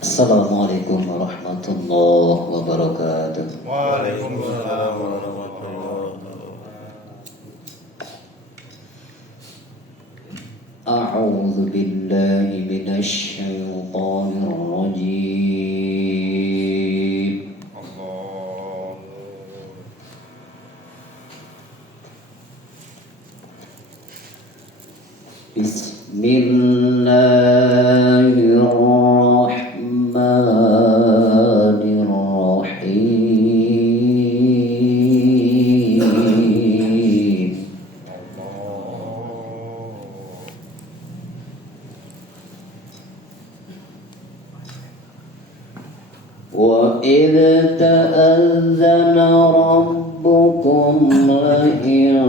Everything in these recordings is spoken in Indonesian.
Assalamualaikum warahmatullahi wabarakatuh. Waalaikumsalam warahmatullahi wabarakatuh. A'udzu billahi minasy syaithanir rajim. Allah. Bismillahirrahmanirrahim. وَإِذْ تَأَذَّنَ رَبُّكُمْ لَئِن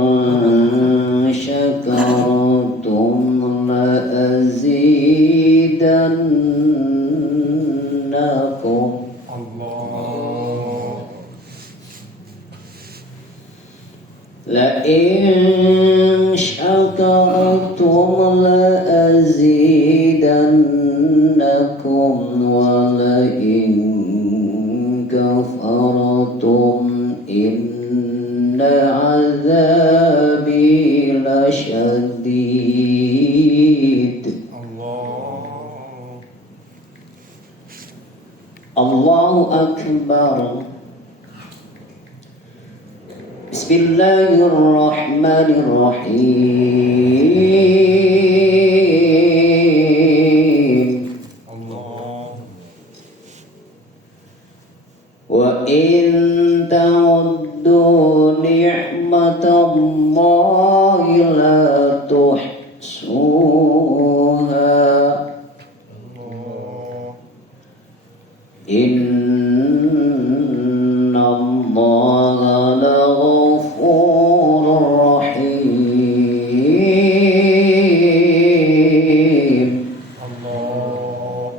شَكَرْتُمْ لَأَزِيدَنَّكُمْ Allah. لَئِن شَكَرْتُمْ لَأَزِيدَنَّكُمْ وَلَئِن كَفَرْتُمْ إِنَّ عَذَابِي لَشَدِيدٌ. Allah. Allahu Akbar. Bismillahirrahmanirrahim. Allah. Wa in ta'uddu ni'matallahi la tuhsuha. Allah. Inna Allaha laghafurur rahim. Allah.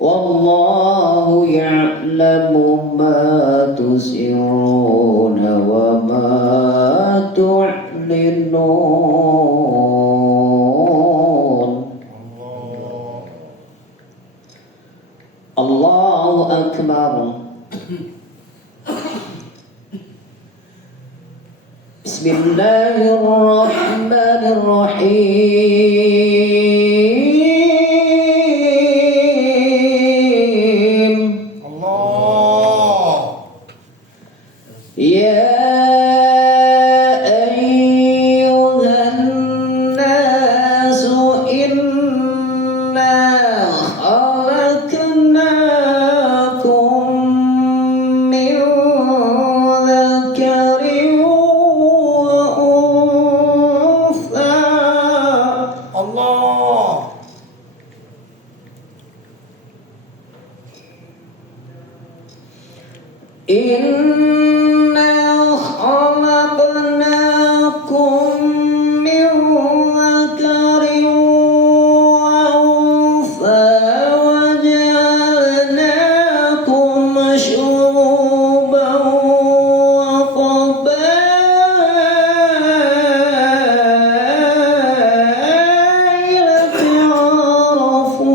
Wallahu ya'lamu ma tusirruna wa ma tu'linun. Allah. Allahu Akbar. Bismillahirrahmanirrahim. Allah. Ya ayyuhan nasu inna khalaqnakum min dzakarin wa untha. Allah. Inna khalaqnakum min dzakarin wa untha wa ja'alnakum syu'uban wa qabaila ta'arafu.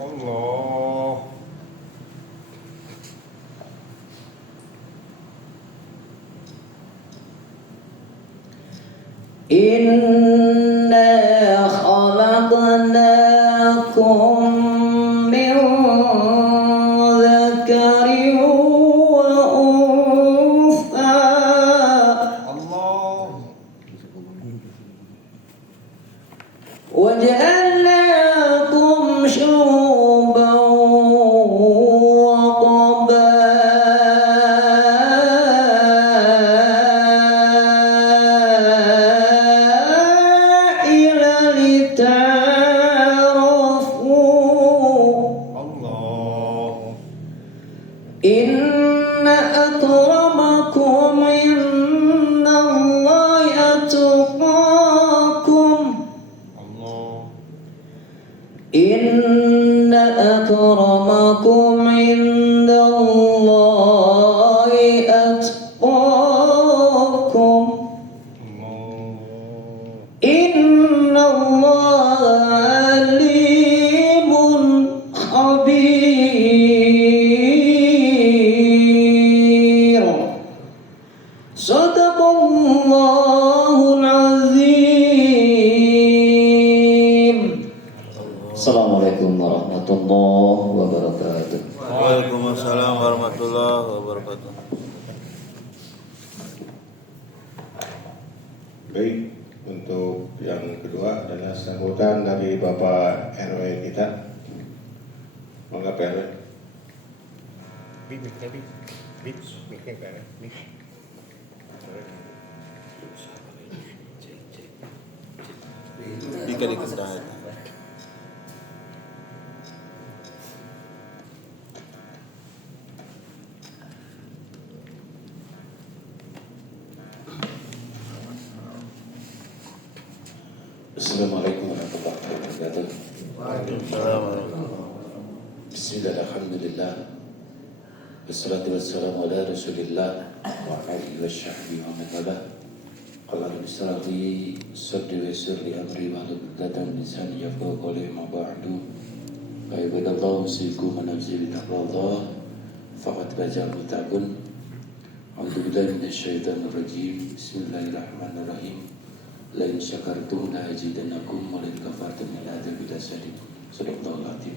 Allah. Inna khalaqnakum min dzakarin wa untha Allah. wa ja'alnakum syu'uban wa qabaila lita'arafu. Allah. Inna akramakum indallahi atqakum. Allah. Inna akramakum indallahi atqakum. Allah. Inna Allaha alimun Assalamualaikum warahmatullahi wabarakatuh. Waalaikumsalam warahmatullahi wabarakatuh. Baik, untuk yang kedua adalah sambutan dari Bapak RW kita. Monggo Pak RW. Jika diketahui. Assalamualaikum warahmatullahi wabarakatuh. Waalaikumsalam. Bismillah, alhamdulillah. Wassalatu wassalamu ala rasulillah wa alihi wa sahbihi wa man wala. Qala rabbi ishrah li sadri wa yassir li amri wahlul 'uqdatam min lisani yafqahu qawli ma ba'du. Fa ibadallah usikum wa nafsi bi taqwallah faqad bajal mutabun. A'udzu billahi minasyaitonir rajim. Bismillahirrahmanirrahim. Lain syakartum la azidannakum wa lain kafartum la adabi lasyadid. Sadaqallahul azim.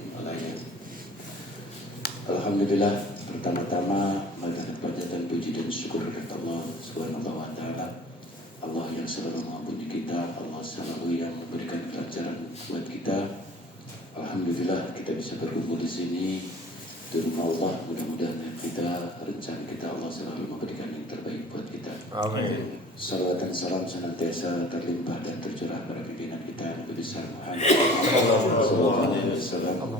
Alhamdulillah, pertama-tama marilah panjatan puji dan syukur kepada Allah Subhanahu wa taala. Allah yang selalu mengampuni kita, Allah selalu yang memberikan pelajaran buat kita. Alhamdulillah kita bisa berkumpul di sini di rumah Allah. Mudah-mudahan kita, rencana kita Allah selalu memberikan yang terbaik buat kita. Amin. Salawat dan salam senantiasa terlimpah dan tercurah pada pimpinan kita Nabi besar Muhammad sallallahu alaihi wasallam,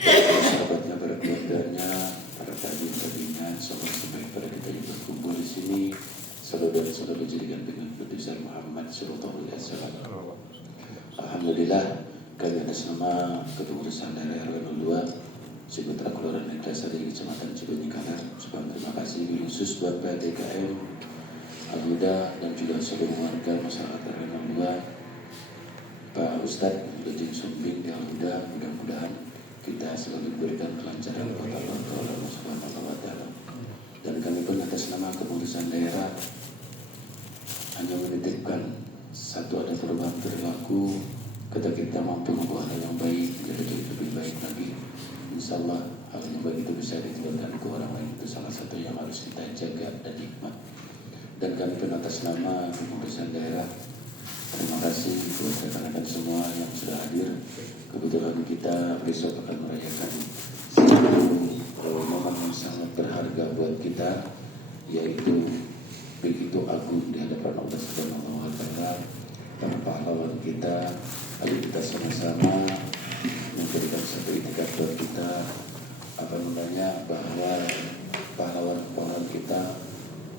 para sahabatnya, para keluarganya, para tabi'in, sampai pada kita yang berkumpul di sini. Selalu dan selalu jadikan pimpinan Nabi besar Muhammad sallallahu alaihi wasallam. Alhamdulillah, kami atas nama Kepengurusan Daerah RW 02 Ciputra Kelurahan Neglasari Kecamatan Cibenying Kaler, terima kasih khusus buat PTKM Aguda dan juga seluruh warga masyarakat RW 02, Pak Ustadz Lejeng Sumbing di Aguda. Mudah-mudahan kita selalu diberikan kelancaran oleh Allah Subhanahu wa taala. Dan kami pun atas nama kepengurusan daerah hanya menitipkan satu, ada perubahan perilaku. Ketika kita mampu membawa hal yang baik menjadi lebih baik lagi, insya Allah hal yang baik itu bisa ditinggalkan ke orang lain. Itu salah satu yang harus kita jaga dan nikmat. Dan kami pun atas nama kepengurusan daerah, terima kasih buat rekan-rekan semua yang sudah hadir. Kebetulan kita besok akan merayakan satu momen yang sangat berharga buat kita, yaitu begitu agung di hadapan Allah Subhanahu wa taala. Para pahlawan kita, ayo kita sama-sama memberikan satu itikad buat kita, bahwa pahlawan-pahlawan kita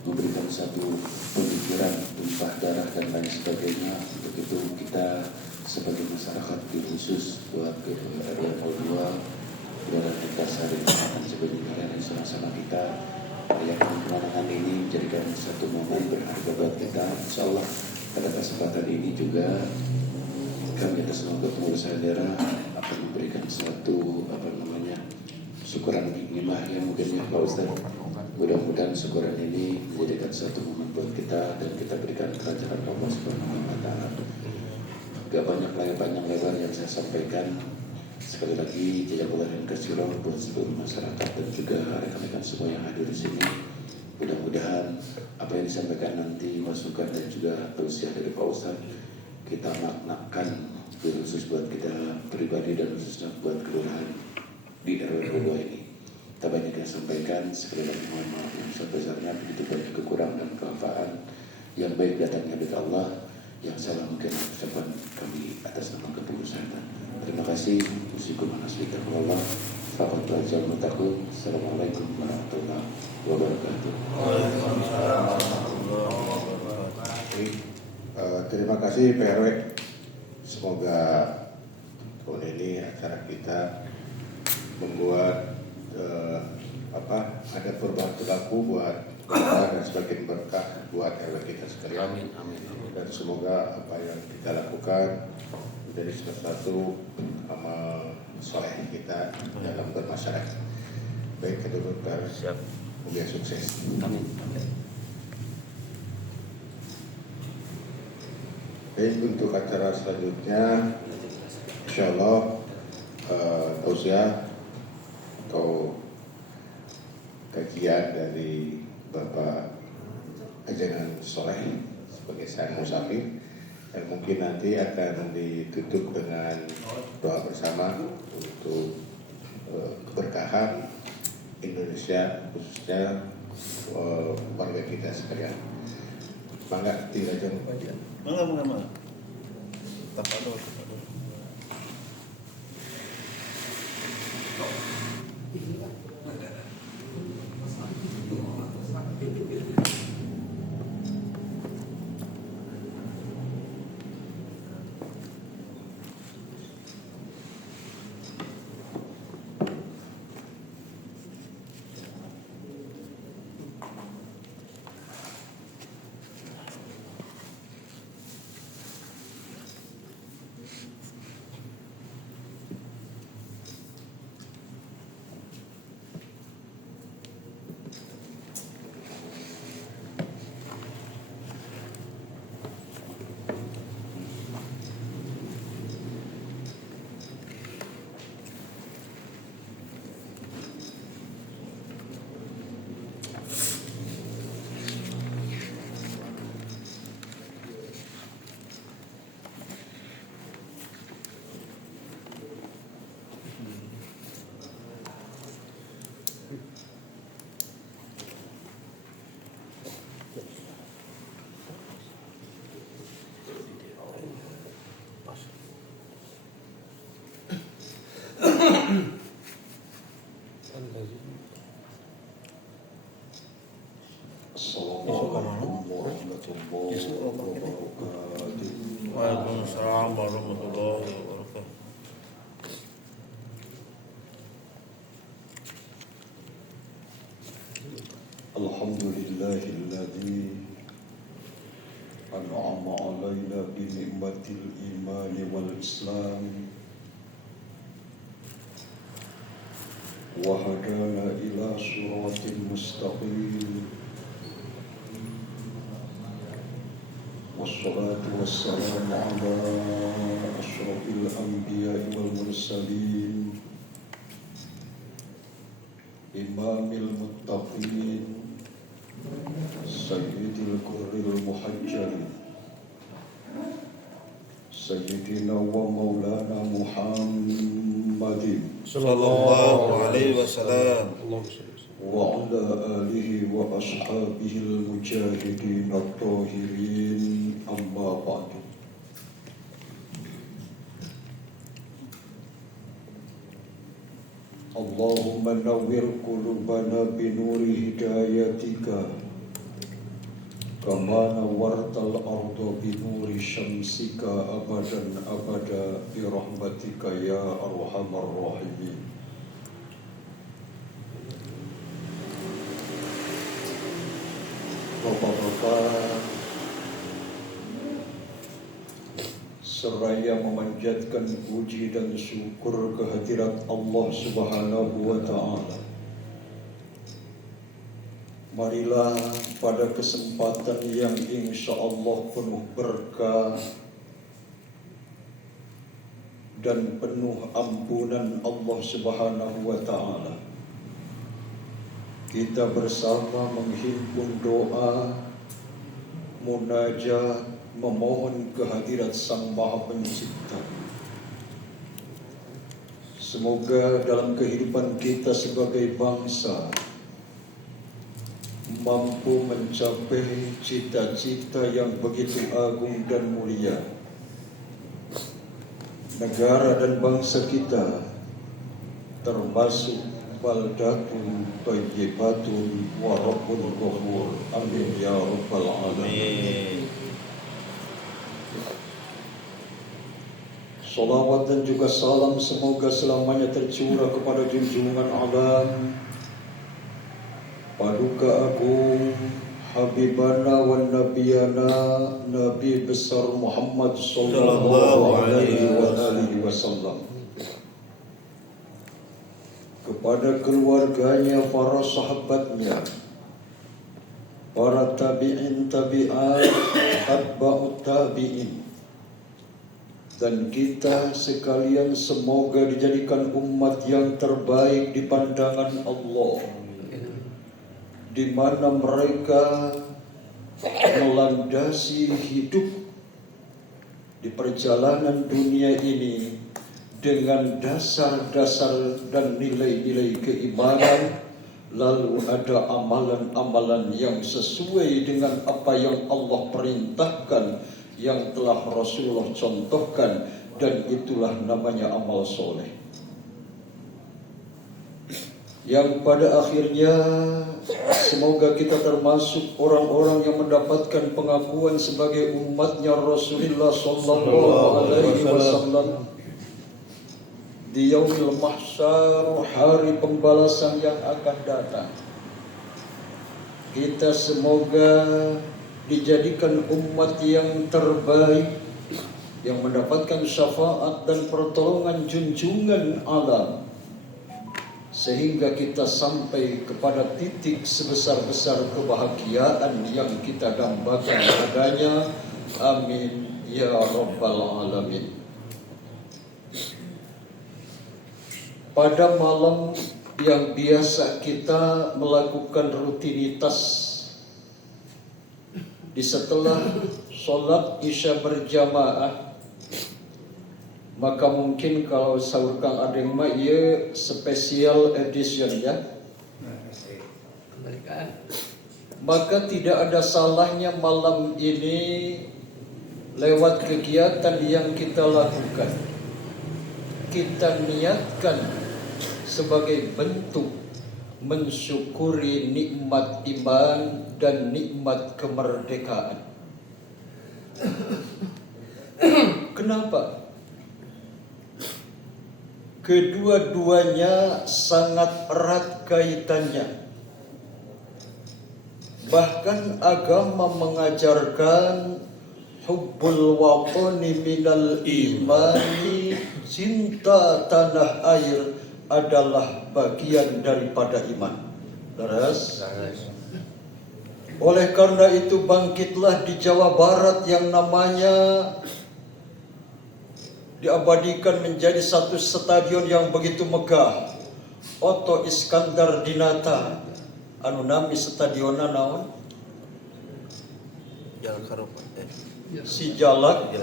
memberikan satu pemikiran tumpah darah dan lain sebagainya. Untuk itu kita sebagai masyarakat khusus buat RW 02 Kelurahan Neglasari Kecamatan Cibenying Kaler dan sama-sama kita merayakan kemenangan ini menjadikan satu momen berharga buat kita. Insya Allah pada kesempatan ini juga kami atas nama kepengurusan daerah akan memberikan satu syukuran nikmah yang mungkin ya Pak Ustaz. Mudah-mudahan syukuran ini menjadikan satu momen buat kita dan kita berikan kelancaran Allah Subhanahu wa taala. Gak banyak panjang lebar yang saya sampaikan. Sekali lagi jazakallahu khairan katsiran buat seluruh masyarakat dan juga rekan-rekan semua yang hadir di sini. Mudah-mudahan apa yang disampaikan nanti, masukan dan juga tausiah dari Pak Ustaz, kita maknakan khusus buat kita pribadi dan khususnya buat kelurahan di RW 2 ini. Kita banyak yang sampaikan, sekali lagi mohon maaf yang sebesarnya begitu banyak kekurangan dan kelafaan. Yang baik datangnya dari Allah, yang salah mungkin ucapan kami atas nama kepengurusan. Terima kasih. Musikum anaswita Allah. Selamat belajar mutakun. Assalamualaikum warahmatullahi wabarakatuh. Terima kasih PRW. Semoga tahun ini acara kita membuat ada perubahan perilaku buat kita dan semakin berkah buat RW kita sekalian. Amin, amin, amin. Dan semoga apa yang kita lakukan menjadi salah satu amal soleh kita dalam bermasyarakat. Baik, kita berdoa. Siap. Semoga sukses. Amin. Baik, untuk acara selanjutnya, insya Allah tausiah atau kajian dari Bapak Ajangan Soleh sebagai saya musafir, dan mungkin nanti akan ditutup dengan doa bersama untuk keberkahan Indonesia, khususnya warga kita sekalian. Mangga tidak jam bagian. Enggak. Tafadhol. Assalamualaikum warahmatullahi wabarakatuh. Waalaikumsalam warahmatullahi wabarakatuh. Alhamdulillahilladzi an'ama alaina bi ni'matil iman wal islam wa hadana ila siratin mustaqim. والصلاة والسلام على أشرف الأنبياء والمرسلين إمام المتقين سيد الكر المحجل سيدنا ومولانا محمد Sallallahu alaihi wasallam. وعلى آله وأصحابه المجاهدين الطاهرين أما بعد. اللهم نور قلوبنا بنور هدايتك كما نورت الأرض بنور شمسك أبدا أبدا برحمتك يا أرحم الراحمين. Bapak-bapak, seraya memanjatkan puji dan syukur kehadirat Allah Subhanahu wa Ta'ala, marilah pada kesempatan yang insya Allah penuh berkah dan penuh ampunan Allah Subhanahu wa Ta'ala, kita bersama menghimpun doa, munajat, memohon kehadirat Sang Maha Pencipta. Semoga dalam kehidupan kita sebagai bangsa mampu mencapai cita-cita yang begitu agung dan mulia. Negara dan bangsa kita termasuk baldatun thayyibatun wa rabbun ghafur. Amin ya rabbal alamin. Salawat dan juga salam semoga selamanya tercurah kepada junjungan alam, Paduka Agung, Habibana wa Nabiyana, Nabi besar Muhammad sallallahu alaihi wasallam, kepada keluarganya, para sahabatnya, para tabi'in tabi'at, atba'ut tabi'in, dan kita sekalian semoga dijadikan umat yang terbaik di pandangan Allah, di mana mereka melandasi hidup di perjalanan dunia ini dengan dasar-dasar dan nilai-nilai keimanan, lalu ada amalan-amalan yang sesuai dengan apa yang Allah perintahkan, yang telah Rasulullah contohkan, dan itulah namanya amal soleh. Yang pada akhirnya semoga kita termasuk orang-orang yang mendapatkan pengakuan sebagai umatnya Rasulullah sallallahu alaihi wasallam di yaumil mahsyar, hari pembalasan yang akan datang. Kita semoga dijadikan umat yang terbaik, yang mendapatkan syafaat dan pertolongan junjungan alam, sehingga kita sampai kepada titik sebesar-besar kebahagiaan yang kita dambakan padanya. Amin ya rabbal alamin. Pada malam yang biasa kita melakukan rutinitas di setelah sholat isya berjamaah, maka mungkin kalau sahur Kang Adeng mah ieu special edition ya. Maka tidak ada salahnya malam ini lewat kegiatan yang kita lakukan, kita niatkan sebagai bentuk mensyukuri nikmat iman dan nikmat kemerdekaan. Kenapa? Kedua-duanya sangat erat kaitannya. Bahkan agama mengajarkan hubbul watani minal imani, cinta tanah air adalah bagian daripada iman. Terus, oleh karena itu bangkitlah di Jawa Barat yang namanya diabadikan menjadi satu stadion yang begitu megah, Oto Iskandar Dinata. Anu nami stadionna naon? Jalan Karupa. Si Jalak.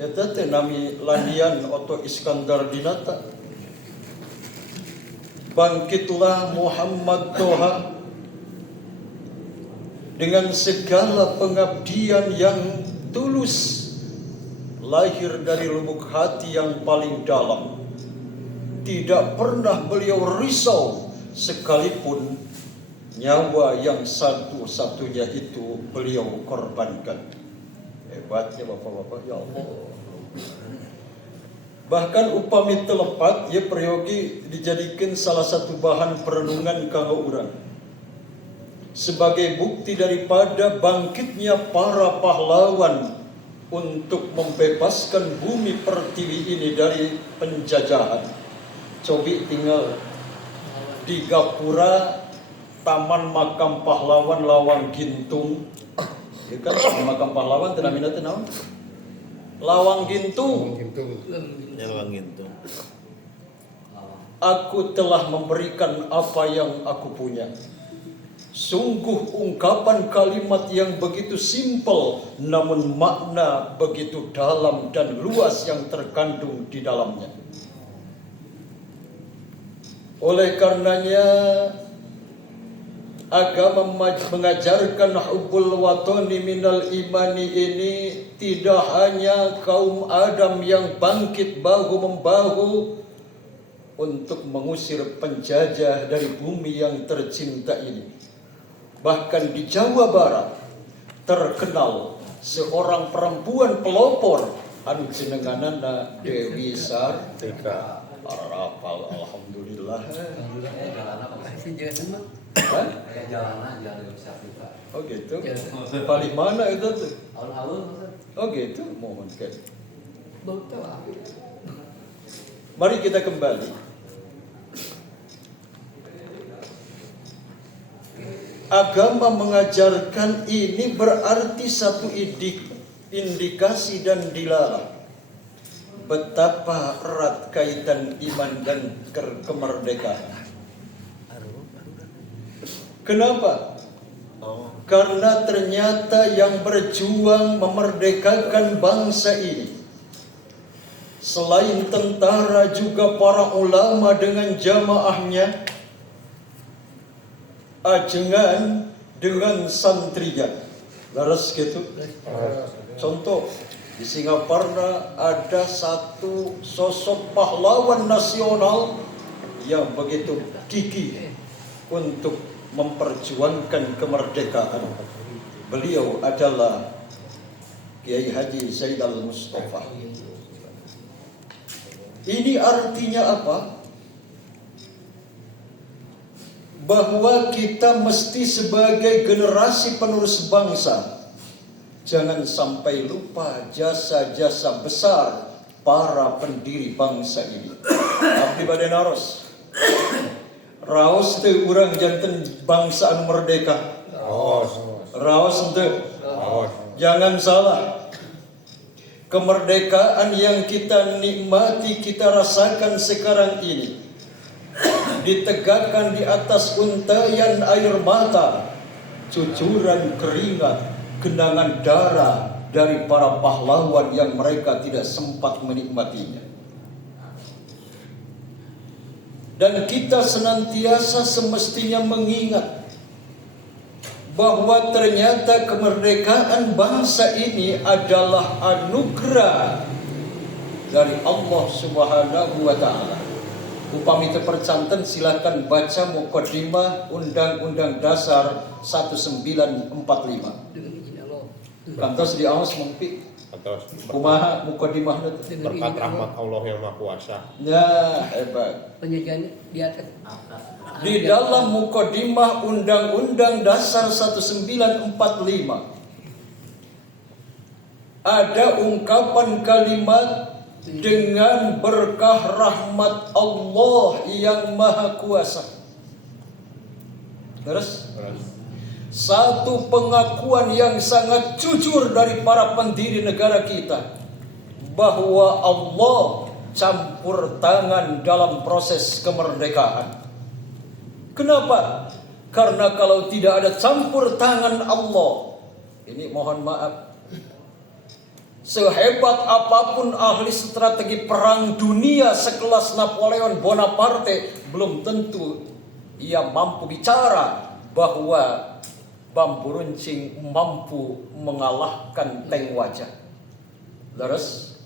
Eta teh nami landian Oto Iskandar Dinata. Bangkitlah Muhammad Toha dengan segala pengabdian yang tulus, lahir dari lubuk hati yang paling dalam. Tidak pernah beliau risau, sekalipun nyawa yang satu-satunya itu beliau korbankan. Hebatnya bapak-bapak, ya Allah. Bahkan upami telepat, ya peryogi dijadikan salah satu bahan perenungan kanggo urang. Sebagai bukti daripada bangkitnya para pahlawan untuk membebaskan bumi pertiwi ini dari penjajahan. Cobi tinggal di Gapura, Taman Makam Pahlawan Lawang Gintung. Ya kan, Makam Pahlawan tenamina tenawan. Lawang Gintung. Ya Lawang Gintung. Aku telah memberikan apa yang aku punya. Sungguh ungkapan kalimat yang begitu simpel, namun makna begitu dalam dan luas yang terkandung di dalamnya. Oleh karenanya, agama mengajarkan hubbul watani minal imani ini tidak hanya kaum Adam yang bangkit bahu-membahu untuk mengusir penjajah dari bumi yang tercinta ini. Bahkan di Jawa Barat terkenal seorang perempuan pelopor anu jenenganana Dewi Sartika. Arafal, alhamdulillah. Oh gitu. Paling mana itu tuh? Oh gitu, mohon kan. Mari kita kembali. Agama mengajarkan ini berarti satu indikasi dan dilalah betapa erat kaitan iman dan kemerdekaan. Kenapa? Karena ternyata yang berjuang memerdekakan bangsa ini, selain tentara juga para ulama dengan jamaahnya, ajengan dengan santrinya. Laras gitu. Contoh, di Singaparna ada satu sosok pahlawan nasional yang begitu gigih untuk memperjuangkan kemerdekaan. Beliau adalah Kiai Haji Zainal Mustafa. Ini artinya apa? Bahwa kita mesti sebagai generasi penerus bangsa jangan sampai lupa jasa-jasa besar para pendiri bangsa ini. Abdi bade naros. Raos teu urang janten bangsa anu merdeka. Raos teu. Jangan salah. Kemerdekaan yang kita nikmati, kita rasakan sekarang ini ditegakkan di atas untayan air mata, cucuran keringat, genangan darah dari para pahlawan yang mereka tidak sempat menikmatinya. Dan kita senantiasa semestinya mengingat bahwa ternyata kemerdekaan bangsa ini adalah anugerah dari Allah Subhanahu wa taala. Upami terpercanten silakan baca Muqaddimah Undang-Undang Dasar 1945. Kantos di awas mengpi. Kumaha Muqaddimah itu? Berkat rahmat Allah yang Maha Kuasa. Ya, hebat. Penyajian di atas. Di dalam Muqaddimah Undang-Undang Dasar 1945 ada ungkapan kalimat dengan berkah rahmat Allah yang Maha Kuasa. Terus satu pengakuan yang sangat jujur dari para pendiri negara kita bahwa Allah campur tangan dalam proses kemerdekaan. Kenapa? Karena kalau tidak ada campur tangan Allah, ini mohon maaf, sehebat apapun ahli strategi perang dunia sekelas Napoleon Bonaparte, belum tentu ia mampu bicara bahwa bambu runcing mampu mengalahkan tank wajah. Terus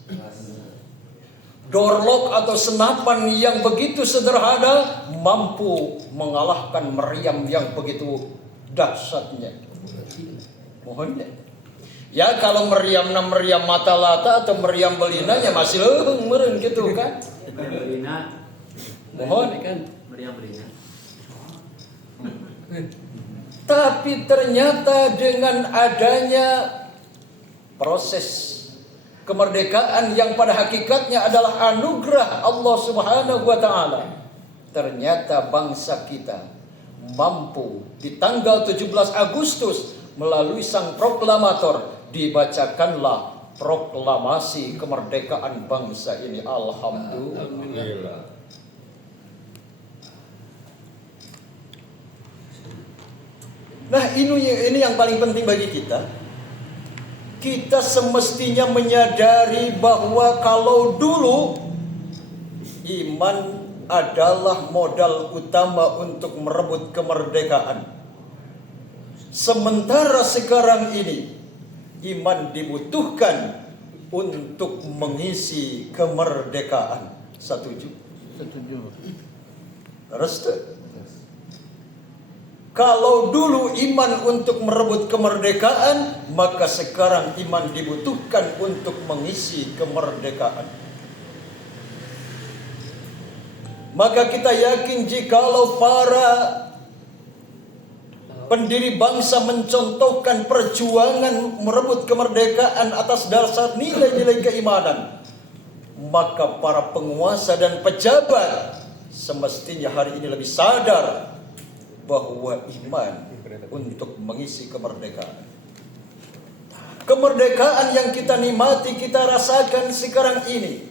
dorlok atau senapan yang begitu sederhana mampu mengalahkan meriam yang begitu dahsyatnya. Mohon ya. Ya kalau meriam mata lata atau meriam belinanya masih leuheung meureun gitu kan. Belina. Mohon kan meriam belina. Tapi ternyata dengan adanya proses kemerdekaan yang pada hakikatnya adalah anugerah Allah Subhanahu wa taala, ternyata bangsa kita mampu di tanggal 17 Agustus melalui sang proklamator dibacakanlah proklamasi kemerdekaan bangsa ini. Alhamdulillah. Nah ini yang paling penting bagi kita. Kita semestinya menyadari bahwa kalau dulu iman adalah modal utama untuk merebut kemerdekaan, sementara sekarang ini iman dibutuhkan untuk mengisi kemerdekaan. Setuju? Setuju. Restu? Kalau dulu iman untuk merebut kemerdekaan, maka sekarang iman dibutuhkan untuk mengisi kemerdekaan. Maka kita yakin jikalau para pendiri bangsa mencontohkan perjuangan merebut kemerdekaan atas dasar nilai-nilai keimanan, maka para penguasa dan pejabat semestinya hari ini lebih sadar bahwa iman untuk mengisi kemerdekaan. Kemerdekaan yang kita nikmati, kita rasakan sekarang ini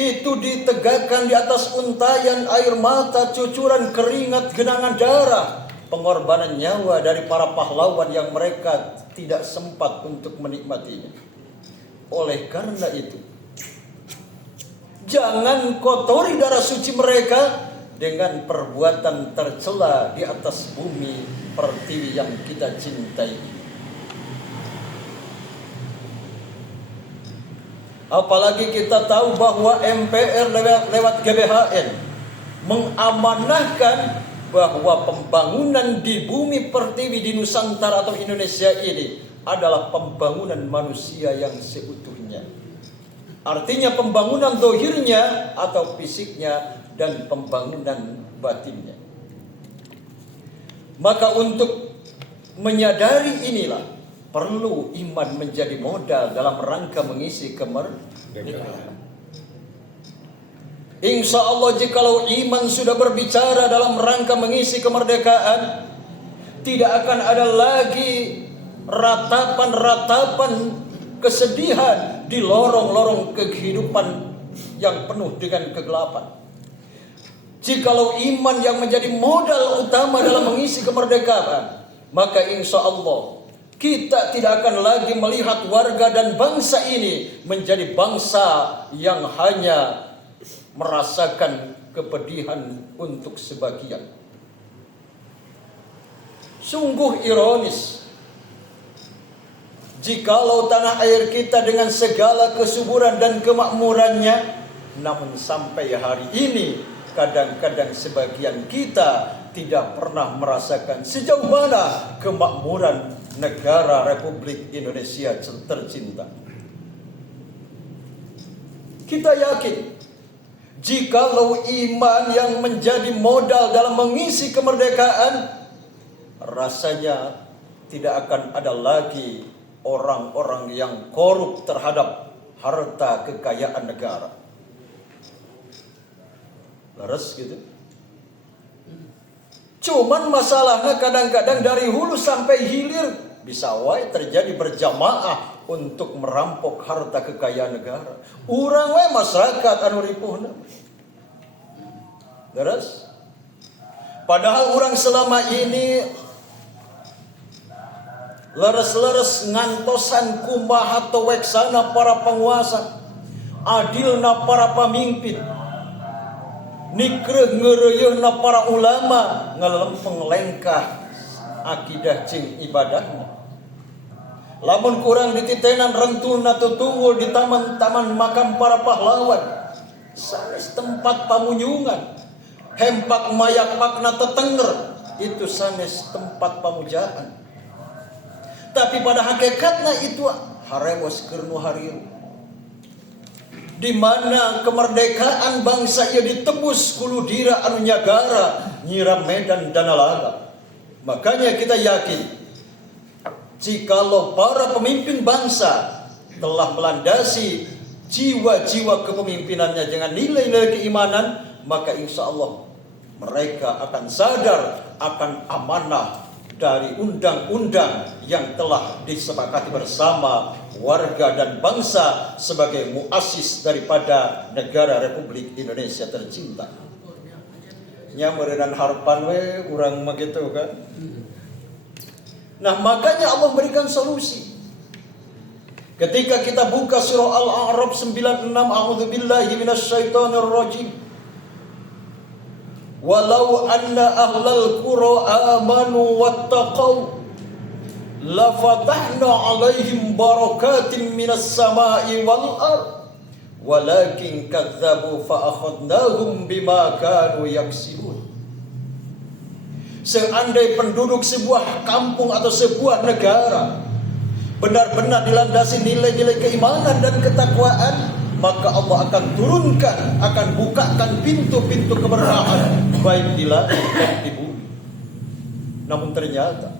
itu ditegakkan di atas untayan air mata, cucuran keringat, genangan darah, pengorbanan nyawa dari para pahlawan yang mereka tidak sempat untuk menikmatinya. Oleh karena itu, jangan kotori darah suci mereka dengan perbuatan tercela di atas bumi pertiwi yang kita cintai. Apalagi kita tahu bahwa MPR lewat GBHN mengamanahkan bahwa pembangunan di bumi pertiwi di Nusantara atau Indonesia ini adalah pembangunan manusia yang seutuhnya. Artinya pembangunan dohirnya atau fisiknya dan pembangunan batinnya. Maka untuk menyadari inilah perlu iman menjadi modal dalam rangka mengisi kemerdekaan. Insya Allah jikalau iman sudah berbicara dalam rangka mengisi kemerdekaan, tidak akan ada lagi ratapan-ratapan kesedihan di lorong-lorong kehidupan yang penuh dengan kegelapan. Jikalau iman yang menjadi modal utama dalam mengisi kemerdekaan, maka insya Allah kita tidak akan lagi melihat warga dan bangsa ini menjadi bangsa yang hanya merasakan kepedihan untuk sebagian. Sungguh ironis jikalau tanah air kita dengan segala kesuburan dan kemakmurannya, namun sampai hari ini kadang-kadang sebagian kita tidak pernah merasakan sejauh mana kemakmuran negara Republik Indonesia tercinta. Kita yakin jikalau iman yang menjadi modal dalam mengisi kemerdekaan, rasanya tidak akan ada lagi orang-orang yang korup terhadap harta kekayaan negara. Leres gitu. Cuman masalahnya kadang-kadang dari hulu sampai hilir bisa wae terjadi berjamaah untuk merampok harta kekayaan negara. Urang wae masyarakat anu ripuhna. Leres. Padahal orang selama ini leres-leres ngantosan kumaha weksana para penguasa, adilna para pemimpin, nikreuh ngeureuyeuna para ulama ngelempeng lengkah akidah jeung ibadahna. Lamun kurang dititenan rentulna tutunggul di taman-taman makam para pahlawan, sanes tempat pamunyungan, hempak mayak makna tetenger, itu sanes tempat pamujaan. Tapi pada hakikatnya itu harewos keur nu harieu. Di mana kemerdekaan bangsa ia ditebus kulu dira anu nyagara nyiram medan dana laga. Makanya kita yakin jikalau para pemimpin bangsa telah melandasi jiwa-jiwa kepemimpinannya dengan nilai-nilai keimanan, maka insya Allah mereka akan sadar akan amanah dari undang-undang yang telah disepakati bersama warga dan bangsa sebagai muassis daripada negara Republik Indonesia tercinta. Nya meureunana harapan we urang mah kitu kan. Nah, makanya Allah berikan solusi. Ketika kita buka surah Al-A'raf 96, a'udzubillahi minasyaitonir rajim. Walau anna ahlal qura amanu wattaqau la fatahna 'alaihim barakatin minas sama'i wal ard walakin kadzdzabu fa akhadnahum bima kanu yaksibun. Seandainya penduduk sebuah kampung atau sebuah negara benar-benar dilandasi nilai-nilai keimanan dan ketakwaan, maka Allah akan turunkan, akan bukakan pintu-pintu keberkahan baik di langit dan di bumi. Namun ternyata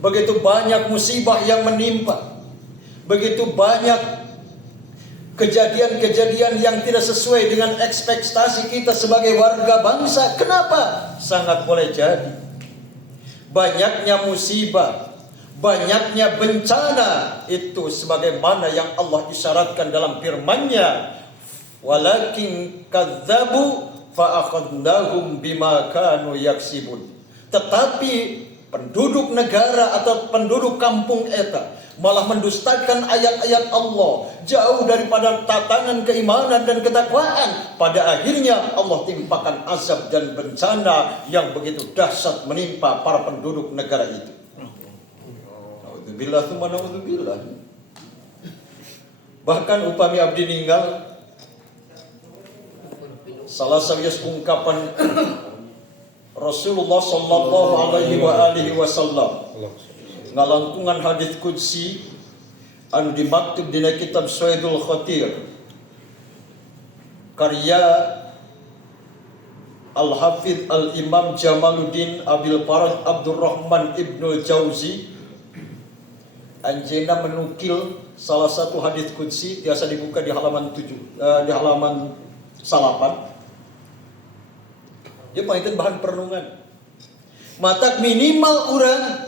begitu banyak musibah yang menimpa, begitu banyak kejadian-kejadian yang tidak sesuai dengan ekspektasi kita sebagai warga bangsa. Kenapa? Sangat boleh jadi banyaknya musibah, banyaknya bencana itu sebagaimana yang Allah isyaratkan dalam firman-Nya, walakin kadzabu fa akhadnahum bima kanu yaksibun. Tetapi penduduk negara atau penduduk kampung eta malah mendustakan ayat-ayat Allah, jauh daripada tatanan keimanan dan ketakwaan. Pada akhirnya Allah timpakan azab dan bencana yang begitu dahsyat menimpa para penduduk negara itu. Naudzubillah tsumma naudzubillah. Bahkan upami abdi ninggal, salah sawias ungkapan Rasulullah sallallahu alaihi wasallam ngalangkungan hadis qudsi anu dimaktub dina kitab Suaidul Khatir karya Al-Hafidh Al-Imam Jamaluddin Abil Faraj Abdurrahman Ibnu Jauzi. Anjena menukil salah satu hadis qudsi, biasa dibuka di halaman 7, di halaman 8. Dia painten bahan perenungan. Matak minimal orang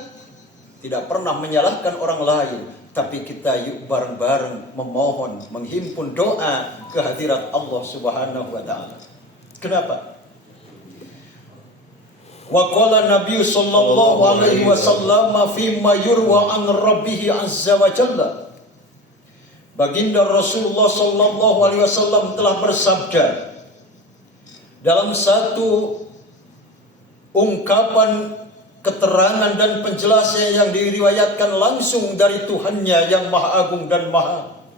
tidak pernah menyalahkan orang lain, tapi kita yuk bareng-bareng memohon, menghimpun doa kehadirat Allah Subhanahu wa taala. Kenapa? Wa qala Nabi sallallahu alaihi wasallam fi ma yurwa an rabbih azza wa jalla. Baginda Rasulullah sallallahu alaihi wasallam telah bersabda dalam satu ungkapan keterangan dan penjelasan yang diriwayatkan langsung dari Tuhannya yang Maha Agung dan Maha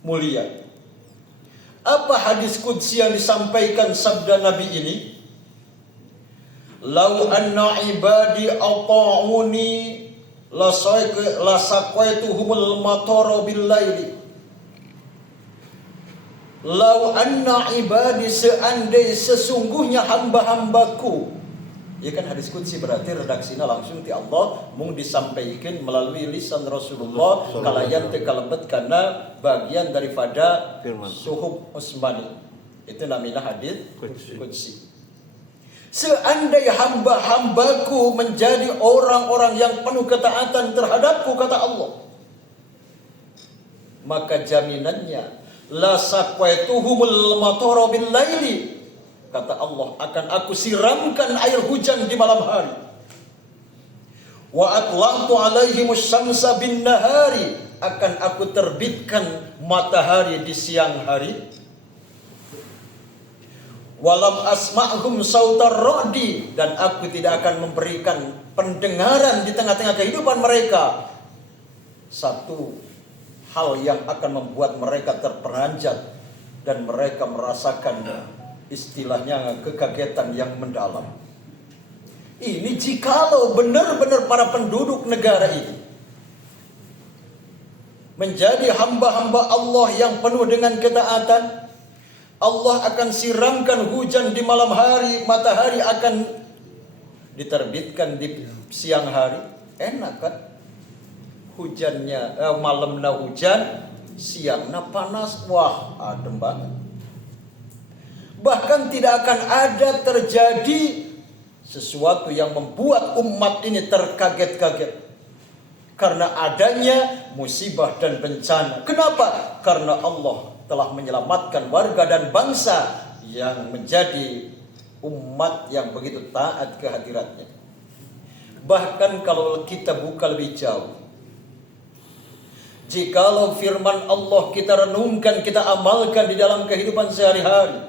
Mulia. Apa hadis qudsi yang disampaikan sabda Nabi ini? Lau anna ibadi ata'uni la saqaituhumul matara bil laili. Lau anna ibadi, seandai sesungguhnya hamba-hambaku. Ya kan hadis qudsi berarti redaksinya langsung ti Allah mung disampaikan melalui lisan Rasulullah kalayan teu kalebet karena bagian daripada suhub Utsmani. Itu namanya hadis qudsi. Seandai hamba-hambaku menjadi orang-orang yang penuh ketaatan terhadapku, kata Allah, maka jaminannya la saqaituhumul matara bil laili, kata Allah, akan aku siramkan air hujan di malam hari. Wa atlaqtu alaihimus syamsa bin nahari, akan aku terbitkan matahari di siang hari. Walam asma'hum sautar ra'di, dan aku tidak akan memberikan pendengaran di tengah-tengah kehidupan mereka satu hal yang akan membuat mereka terperanjat dan mereka merasakan istilahnya kekagetan yang mendalam. Ini jikalau benar-benar para penduduk negara ini menjadi hamba-hamba Allah yang penuh dengan ketaatan, Allah akan siramkan hujan di malam hari, matahari akan diterbitkan di siang hari. Enak kan? Hujannya malamnya hujan, siangnya panas, wah adem banget. Bahkan tidak akan ada terjadi sesuatu yang membuat umat ini terkaget-kaget karena adanya musibah dan bencana. Kenapa? Karena Allah telah menyelamatkan warga dan bangsa yang menjadi umat yang begitu taat kehadiratnya. Bahkan kalau kita buka lebih jauh, jikalau firman Allah kita renungkan, kita amalkan di dalam kehidupan sehari-hari,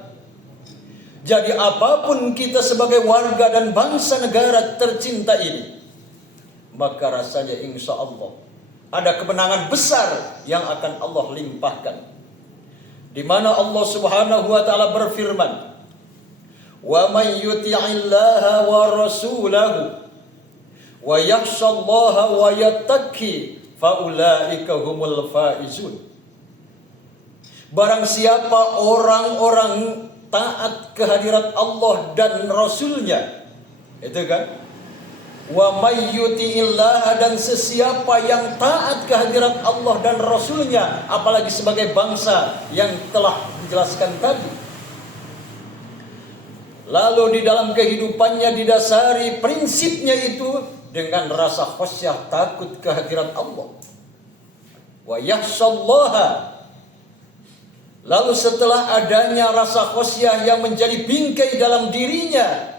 jadi apapun kita sebagai warga dan bangsa negara tercinta ini, maka rasanya insya Allah ada kemenangan besar yang akan Allah limpahkan. Di mana Allah Subhanahu wa taala berfirman, "Wa may yuti'illaha wa rasulahu wa yakhshallaha wa yattaqi faulaika humul faizun." Barang siapa orang-orang taat kehadirat Allah dan Rasulnya, itu kan, wa may yuti'illah, dan sesiapa yang taat kehadirat Allah dan Rasulnya, apalagi sebagai bangsa yang telah dijelaskan tadi, lalu di dalam kehidupannya didasari prinsipnya itu dengan rasa khasyah, takut kehadirat Allah, wa yakhshallaha, Lalu setelah adanya rasa khosyah yang menjadi bingkai dalam dirinya,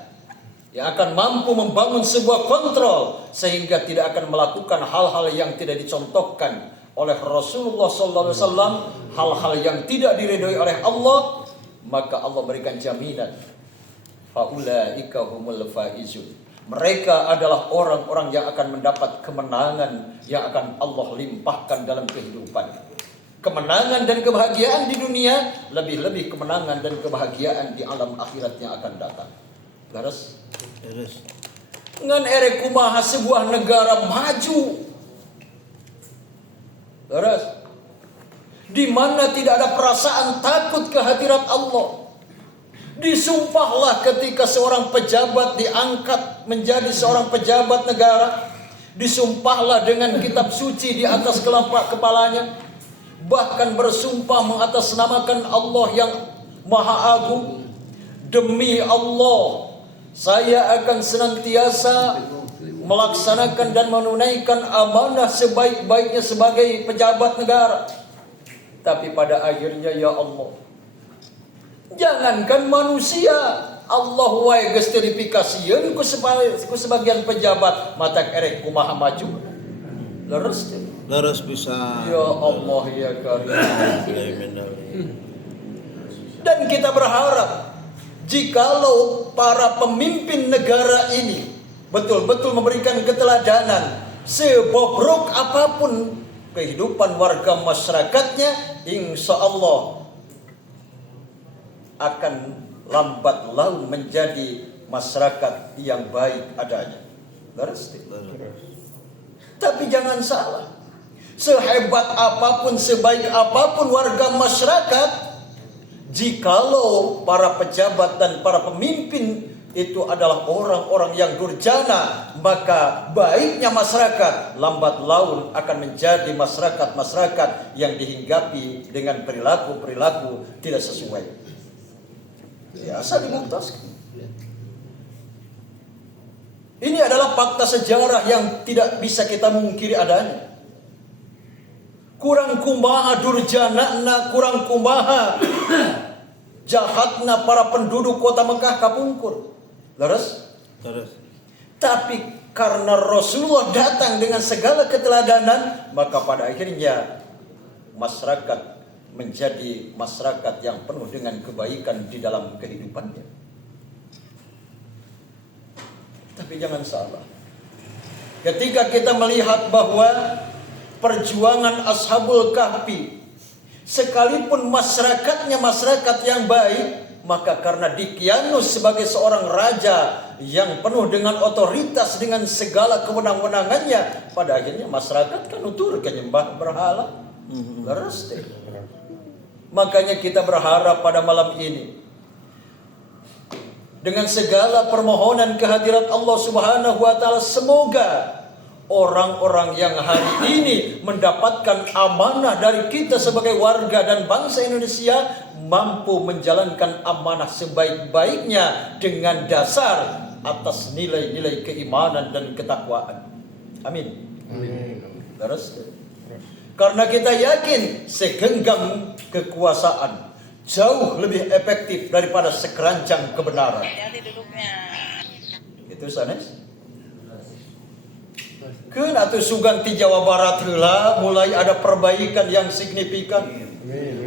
yang akan mampu membangun sebuah kontrol sehingga tidak akan melakukan hal-hal yang tidak dicontohkan oleh Rasulullah SAW, hal-hal yang tidak diridhoi oleh Allah, maka Allah berikan jaminan, faulaika humul faizun. Mereka adalah orang-orang yang akan mendapat kemenangan yang akan Allah limpahkan dalam kehidupan. Kemenangan dan kebahagiaan di dunia, lebih-lebih kemenangan dan kebahagiaan di alam akhirat yang akan datang. Garas? Terus. Ngan ere kumaha sebuah negara maju. Garas? Di mana tidak ada perasaan takut ke hadirat Allah. Disumpahlah ketika seorang pejabat diangkat menjadi seorang pejabat negara. Disumpahlah dengan kitab suci di atas kepalanya. Bahkan bersumpah mengatasnamakan Allah yang Maha Agung. Demi Allah, saya akan senantiasa melaksanakan dan menunaikan amanah sebaik-baiknya sebagai pejabat negara. Tapi pada akhirnya ya Allah, jangankan manusia, Allah wae geus teu dipikasieun ku sebagian pejabat matak erek kumaha maju. Leres teh. Leres bisa. Ya Allah ya Karim. Dan kita berharap jikalau para pemimpin negara ini betul-betul memberikan keteladanan, sebobrok apapun kehidupan warga masyarakatnya, insya Allah akan lambat laun menjadi masyarakat yang baik adanya. Leres. Tapi jangan salah, sehebat apapun, sebaik apapun warga masyarakat, jikalau para pejabat dan para pemimpin itu adalah orang-orang yang durjana, maka baiknya masyarakat lambat laun akan menjadi masyarakat yang dihinggapi dengan perilaku-perilaku tidak sesuai. Biasa dimuktaskan. Ini adalah fakta sejarah yang tidak bisa kita mungkiri adanya. Kurang kumaha durjanana, kurang kumaha jahatna para penduduk kota Mekah kapungkur. Leres? Terus. Tapi karena Rasulullah datang dengan segala keteladanan, maka pada akhirnya masyarakat menjadi masyarakat yang penuh dengan kebaikan di dalam kehidupannya. Tapi jangan salah, ketika kita melihat bahwa perjuangan Ashabul Kahfi, sekalipun masyarakatnya masyarakat yang baik, maka karena Daqyanus sebagai seorang raja yang penuh dengan otoritas, dengan segala kewenang-wenangannya, pada akhirnya masyarakat kan nutur nyembah berhala. Leres deh. Makanya kita berharap pada malam ini, dengan segala permohonan kehadirat Allah Subhanahu wa taala, semoga orang-orang yang hari ini mendapatkan amanah dari kita sebagai warga dan bangsa Indonesia mampu menjalankan amanah sebaik-baiknya dengan dasar atas nilai-nilai keimanan dan ketakwaan. Amin. Terus, karena kita yakin segenggam kekuasaan jauh lebih efektif daripada sekeranjang kebenaran. Itu sanes. Keun atuh sugan ti Jawa Barat heula mulai ada perbaikan yang signifikan.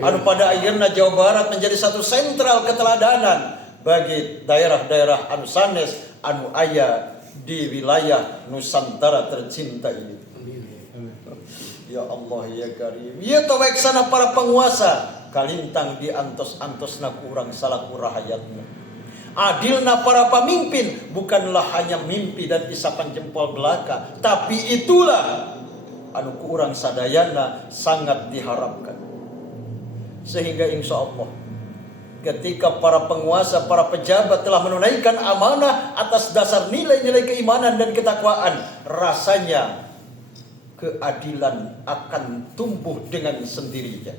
Anu pada akhirnya Jawa Barat menjadi satu sentral keteladanan bagi daerah-daerah anu sanes anu aya di wilayah Nusantara tercinta ini. Ya Allah ya Karim. Ya taweksana para penguasa kalintang di antos-antosna kurang salaku rahayatna. Adilna para pemimpin bukanlah hanya mimpi dan isapan jempol belaka, tapi itulah anu kurang sadayana sangat diharapkan. Sehingga insya Allah ketika para penguasa, para pejabat telah menunaikan amanah atas dasar nilai-nilai keimanan dan ketakwaan, rasanya keadilan akan tumbuh dengan sendirinya.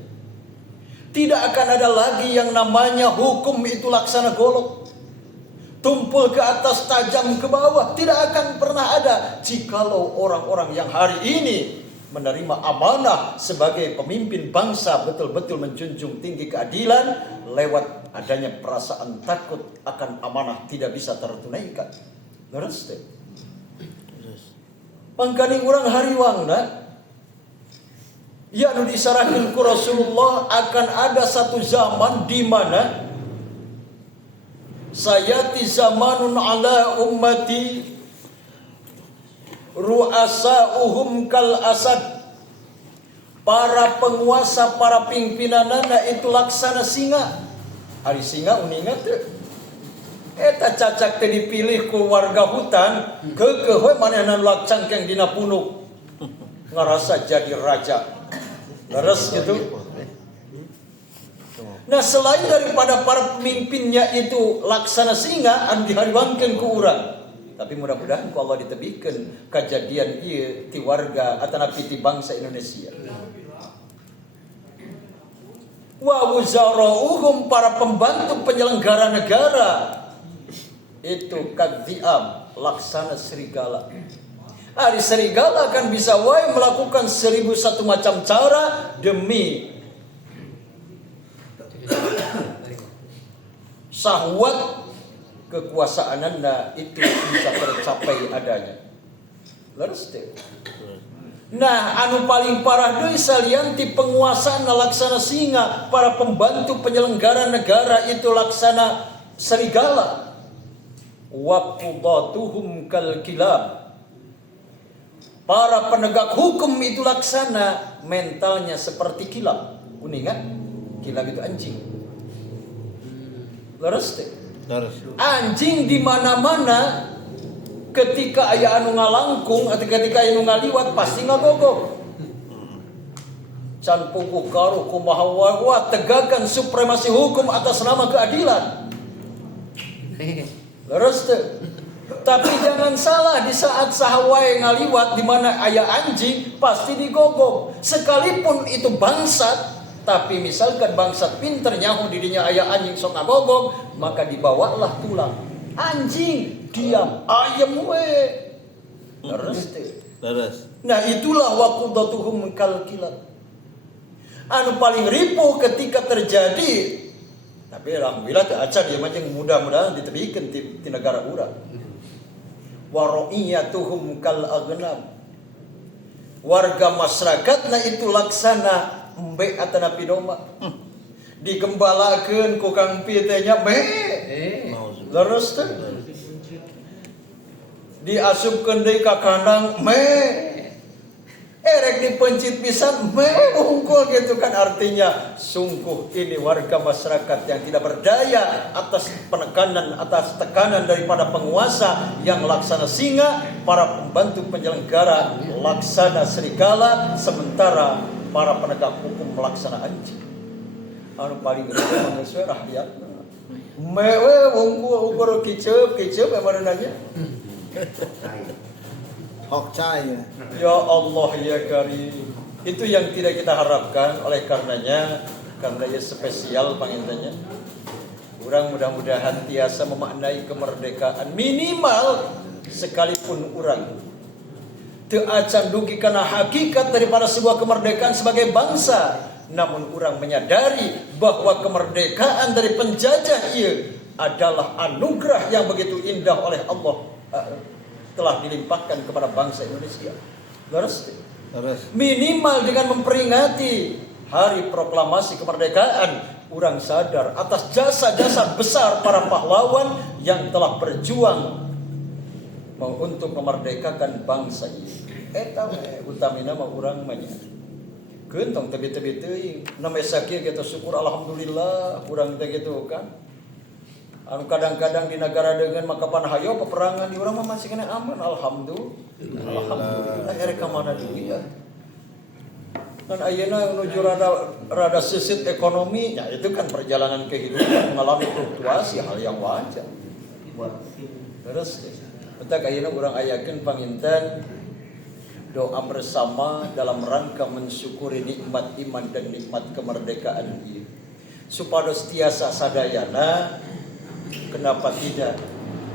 Tidak akan ada lagi yang namanya hukum itu laksana golok, tumpul ke atas tajam ke bawah. Tidak akan pernah ada jikalau orang-orang yang hari ini menerima amanah sebagai pemimpin bangsa, betul-betul menjunjung tinggi keadilan lewat adanya perasaan takut akan amanah tidak bisa tertunaikan. Leres teh. Mangkani urang hariwangna ya nu disarahkeun ku Rasulullah akan ada satu zaman di mana sayati zamanun ala ummati ru'asa'uhum kal asad. Para penguasa, para pimpinanana itu laksana singa. Ari singa uningat teu. Eta cacak teh dipilih ku warga hutan, keukeuh we manehna cangkeng dina punuk. Ngarasa jadi raja. Leres gitu. Nah, selain daripada para pemimpinnya itu laksana singa anu dihariwangkeun ku urang. Tapi mudah-mudahan ku Allah ditebikeun kejadian ieu ti warga atanapi ti bangsa Indonesia. Wa wuzarauhum, para pembantu penyelenggara negara itu kadziam, laksana serigala. Ari serigala kan bisa wae melakukan 1001 macam cara demi syahwat kekuasaannya itu bisa tercapai adanya. Leres teh. Nah, anu paling parah deui salianti penguasaan laksana singa, para pembantu penyelenggara negara itu laksana serigala. Wa qudatuhum kal kilab. Para penegak hukum itu laksana mentalnya seperti kilab. Uningat? Kilab itu anjing. Leres teh. Anjing di mana-mana ketika aya anu ngalangkung atau ketika aya anu ngaliwat pasti ngagogok. Can puguh karuh kumaha wae tegakkan supremasi hukum atas nama keadilan. Leres teh. Tapi jangan salah, di saat sahawae ngaliwat di mana aya anjing pasti digogok. Sekalipun itu bangsat, tapi misalkan bangsat pinter nyaho di dinya aya anjing sok ngagogok, maka dibawalah tulang. Anjing diam, ayam we. Leres. Nah, itulah waqudatuhum kal kilab. Anu paling ripuh ketika terjadi, tapi alhamdulillah teu acan dia mah mudah-mudahan ditebikeun ti negara urang. Wa ra'iyatuhum kal aghnam. Warga masyarakatna itu laksana embe atanapi domba. Digembalakeun ku Kang Pi teh nya me. Leres teh. Diasupkeun deui ka kandang me. Erek dipencit pisan me unggul gitu kan, artinya sungguh ini warga masyarakat yang tidak berdaya atas penekanan, atas tekanan daripada penguasa yang laksana singa, para pembantu penyelenggara laksana serigala, sementara para penegak hukum melaksana anjing. Anu paling gede manusia rakyat. Mewe unggul ukur kiceup emang nanya. Hokcai. Ya Allah ya Karim. Itu yang tidak kita harapkan, oleh karenanya karena ia spesial pangintennya. Urang mudah-mudahan tiasa memaknai kemerdekaan minimal sekalipun urang teu acan dugi kana hakikat daripada sebuah kemerdekaan sebagai bangsa, namun urang menyadari bahwa kemerdekaan dari penjajah ieu adalah anugerah yang begitu indah oleh Allah telah dilimpahkan kepada bangsa Indonesia. Leres. Minimal dengan memperingati hari proklamasi kemerdekaan, urang sadar atas jasa-jasa besar para pahlawan yang telah berjuang untuk memerdekakan bangsa ini. Eta utamina mah urang mah nya. Keun tong tebi-tebi teuing. Namanya sakieu kita syukur alhamdulillah urang teh gitu kan. Anu kadang-kadang di negara dengan maka panahayo peperangan di urang mah masih kena aman, alhamdulillah. Erek ka mana deui ya. Dan ayeuna menuju rada sisit ekonomi, ya itu kan perjalanan kehidupan mengalami fluktuasi, hal yang wajar. Terus entak ayeuna urang ayakeun panginten doa bersama dalam rangka mensyukuri nikmat iman dan nikmat kemerdekaan ini. Supados tiasa sadayana, kenapa tidak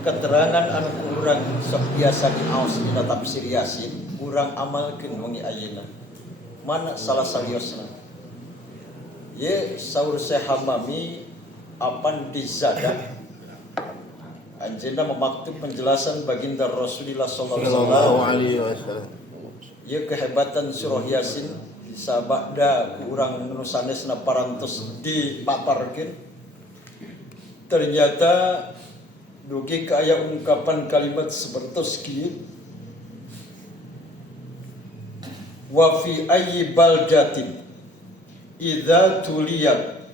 keterangan anu urang sok biasa dinaos dina tafsir Yasin urang amalkeun wengi ayeuna. mana salah saliosna. Ye saur sehamami apan dizadak. Anjeunna memaktub penjelasan baginda Rasulullah sallallahu Sallallahu alaihi alaihi wasallam. Ye kehebatan surah Yasin sabada urang nu sanesna parantos dipaparkeun. Ternyata dugi ka aya ungkapan kalimat sapertos kieu. Wa fi ayyi baldatin idza tuliyat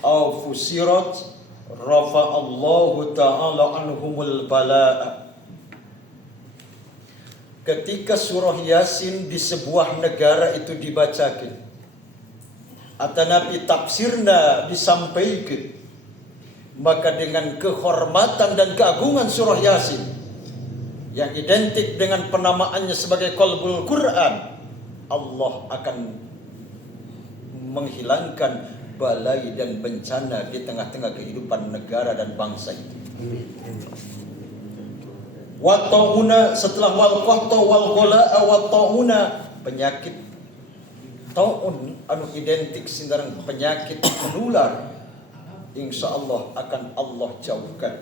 aw fusirat rafa Allahu ta'ala anhumul balaa. Ketika surah Yasin di sebuah negara itu dibacakan, atau nabi tafsirna disampaikan, maka dengan kehormatan dan keagungan surah Yasin yang identik dengan penamaannya sebagai Qalbul Quran, Allah akan menghilangkan balai dan bencana di tengah-tengah kehidupan negara dan bangsa itu. Wa ta'una, setelah wal qahta wal qala'a wa ta'una, penyakit taun anu identik sindaran penyakit menular, insyaallah akan Allah jauhkan.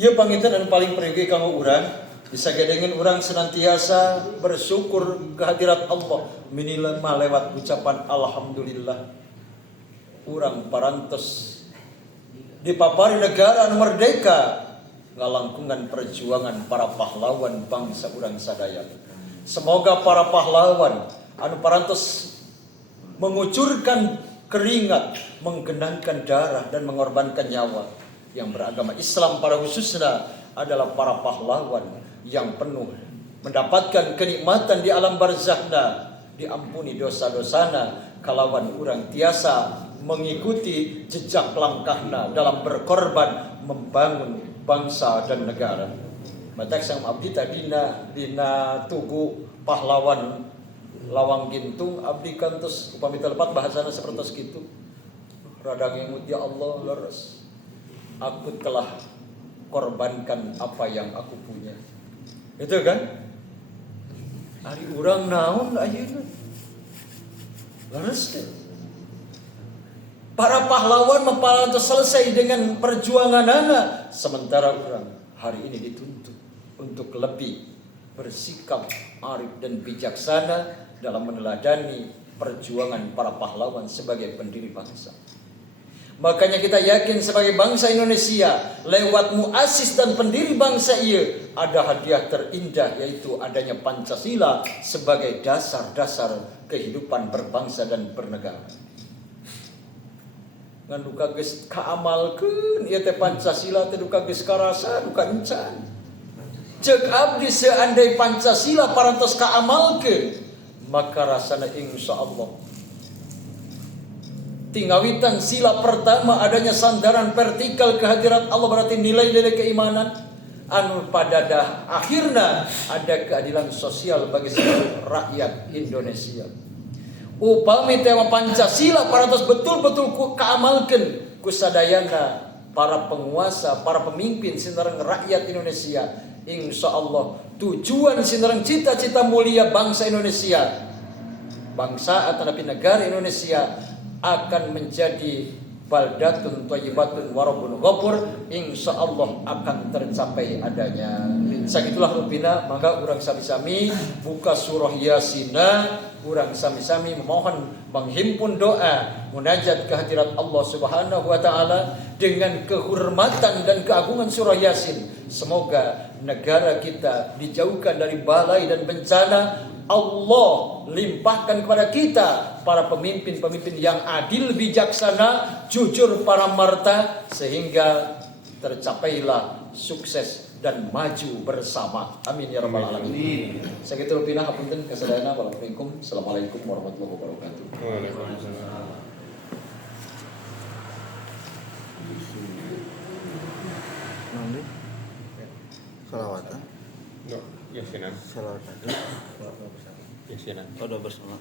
Ieu panginten anu paling perigi kanggo urang. Bisa gedengen orang senantiasa bersyukur kehadirat Allah. Minimal lewat ucapan alhamdulillah. Urang parantos dipapari negara anu merdeka ngalangkungan perjuangan para pahlawan bangsa urang sadaya. Semoga para pahlawan anu parantos mengucurkan keringat, menggenangkan darah dan mengorbankan nyawa yang beragama Islam pada khususnya adalah para pahlawan yang penuh mendapatkan kenikmatan di alam barzakhna, diampuni dosa-dosana kalawan urang tiasa mengikuti jejak langkahna dalam berkorban membangun bangsa dan negara. Matak sang abdi tadina dina tugu pahlawan lawang gintung abdi kantos upami telepat bahasana sapertos kitu. Radang imut ya Allah leres. Aku telah korbankan apa yang aku punya. Itu kan? Ari urang naon ayeuna? Leres teh. Para pahlawan memparantos selesai dengan perjuanganana, sementara urang hari ini dituntut untuk lebih bersikap arif dan bijaksana dalam meneladani perjuangan para pahlawan sebagai pendiri bangsa. Makanya kita yakin sebagai bangsa Indonesia, lewat muassis dan pendiri bangsa ia, ada hadiah terindah yaitu adanya Pancasila sebagai dasar-dasar kehidupan berbangsa dan bernegara. Ngan duka geus kaamalkeun ieu teh Pancasila teh duka geus karasa duka encan. Ceuk abdi seandai Pancasila parantos kaamalkeun, maka rasana insyaallah tinggawitan sila pertama adanya sandaran vertikal kehadirat Allah, berarti nilai-nilai keimanan anu pada akhirnya ada keadilan sosial bagi seluruh rakyat Indonesia. Upami tema Pancasila parantos betul-betul kaamalkeun kusadayana para penguasa, para pemimpin sinareng rakyat Indonesia, insyaallah tujuan sinareng cita-cita mulia bangsa Indonesia, bangsa atau negara Indonesia akan menjadi baldatun thayyibatun wa rabbun ghafur, insyaallah akan tercapai adanya. Sakitulah rupina, maka urang sami-sami buka surah Yasinna, urang sami-sami memohon menghimpun doa munajat kehadirat Allah Subhanahu wa taala dengan kehormatan dan keagungan surah Yasin. Semoga negara kita dijauhkan dari balai dan bencana. Allah limpahkan kepada kita para pemimpin-pemimpin yang adil, bijaksana, jujur, para marta, sehingga tercapailah sukses dan maju bersama. Amin ya rabbal alamin. Sakitu rupina hapunten kasadayana. Assalamualaikum warahmatullahi wabarakatuh. Waalaikumsalam. Nanti salawatan. No, yasinan. Salawatan. Yasinan. Oh, udah bersama.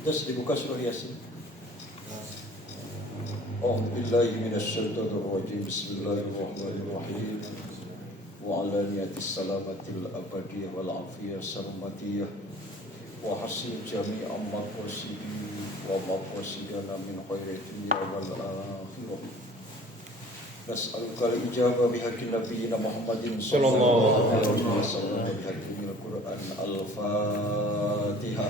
Terus dibuka surah Yasin. A'udzu billahi minasyaitonir rajim. Bismillahirrahmanirrahim. Wa 'ala niyatis salamatil abadiyah wal afiyah sarmatiyah wa hasil jami'an maqasidi wa maqasidana min khairid dunya wal akhirah. Nas'aluka al-ijabah bihaqqi nabiyyina Muhammadin sallallahu alaihi wasallam bihaqqi al-Qur'an al-Fatihah.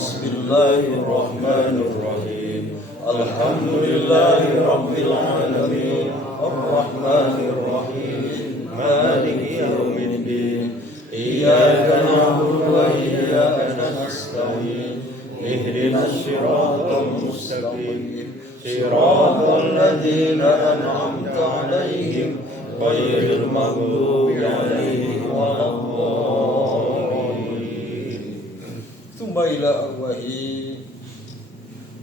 Bismillahirrahmanirrahim. Alhamdulillahi rabbil alamin. Ar-Rahmanir Rahim. Maliki yaumiddin. Iyyaka na'budu wa iyyaka nasta'in. Ihdinas siratal mustaqim. Siratal ladzina an'amta 'alaihim ghairil maghdubi 'alaihim waladdallin. Tsumma ila arwahi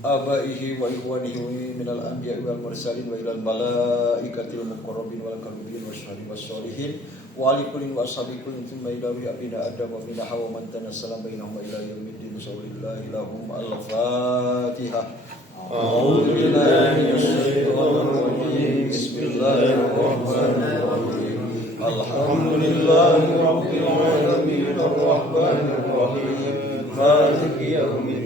abaihi wa ikhwanihi minal anbiya'i wal mursalin wa ilal malaikatil muqarrabin wal karubin wasyuhada'i wassalihin wa ali kullin wa ashabi kullin thumma ila abina adam wa bina hawa man tanassala bainahum ila yaumiddin sallallahu lahum al-fatihah. A'udzu billahi minasyaitonir rajim. Bismillahirrahmanirrahim. Alhamdulillahi rabbil alamin arrahmanir rahim maliki yaumiddin.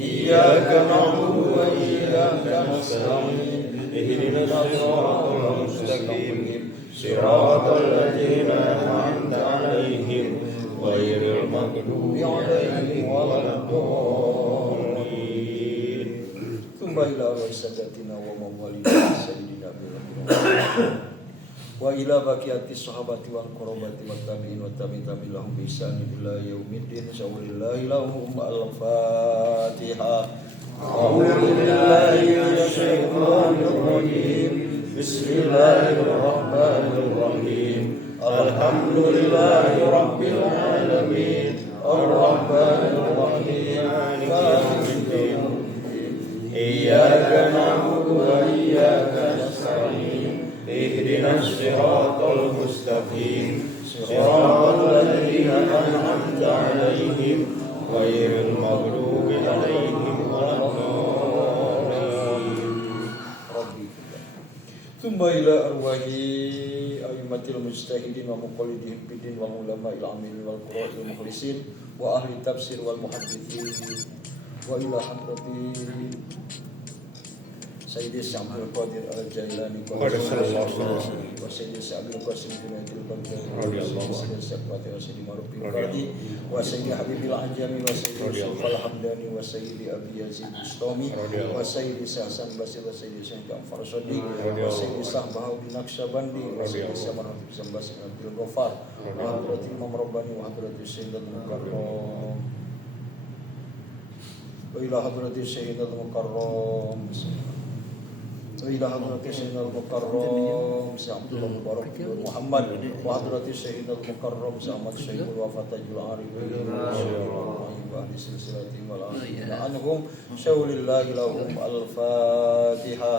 Iyyaka na'budu wa iyyaka nasta'in. Ihdinas siratal mustaqim. Siratal ladzina an'amta 'alaihim ghairil maghdubi 'alaihim waladdallin. Tsumma ila rasadatina wa mawalina sayyidina wa ila baqiyati sahabati wal qurabati wat tabi'in wat tabi'in lahum bi ihsan ila yaumiddin. Sallallahu lahum al-Fatihah. A'udzu billahi minasy syaithanir rajim. Bismillahirrahmanirrahim. Alhamdulillahi rabbil alamin. Ar-Rahmanir Rahim. Maliki yaumiddin. Iyyaka na'budu wa iyyaka nasta'in. Ihdinas siratal mustaqim. Siratal ladzina an'amta 'alaihim ghairil maghdubi 'alaihim waladdallin. Tsumma ila arwahi a'immatil mujtahidin wa muqallidin bidin wa ulama'il 'amilin wal qurra'il mukhlisin wa ahli tafsir wal muhadditsin wa ila hadrati Sayyidi Syamsul Qadir Al-Jailani wa Sayyidi Syamsul Qasim bin Abdul Qadir wa Sayyidi Syafati wa Sayyidi Maruf bin Qadi wa Sayyidi Habibil Ajami wa Sayyidi Sulfal Hamdani wa Sayyidi Abi Yazid Bustami wa Sayyidi Hasan Basir wa Sayyidi Syekh Ja'far Shadiq wa Sayyidi Sahbahuddin Naqsyabandi wa Sayyidi Samarhud bin Basir Abdul Ghaffar wa Hadrati Imam Rabbani wa Hadrati Sayyidul Mukarram wa ila hadrati Sayyidul Mukarram وإلى حضرة سيدنا المكرم سي عبد الله مبارك بن محمد وحضرة سيدنا المكرم سي أحمد شيخ الوفاة العارفين وأهل سلسلتهم والعارفين عنهم شول الله لهم الفاتحة.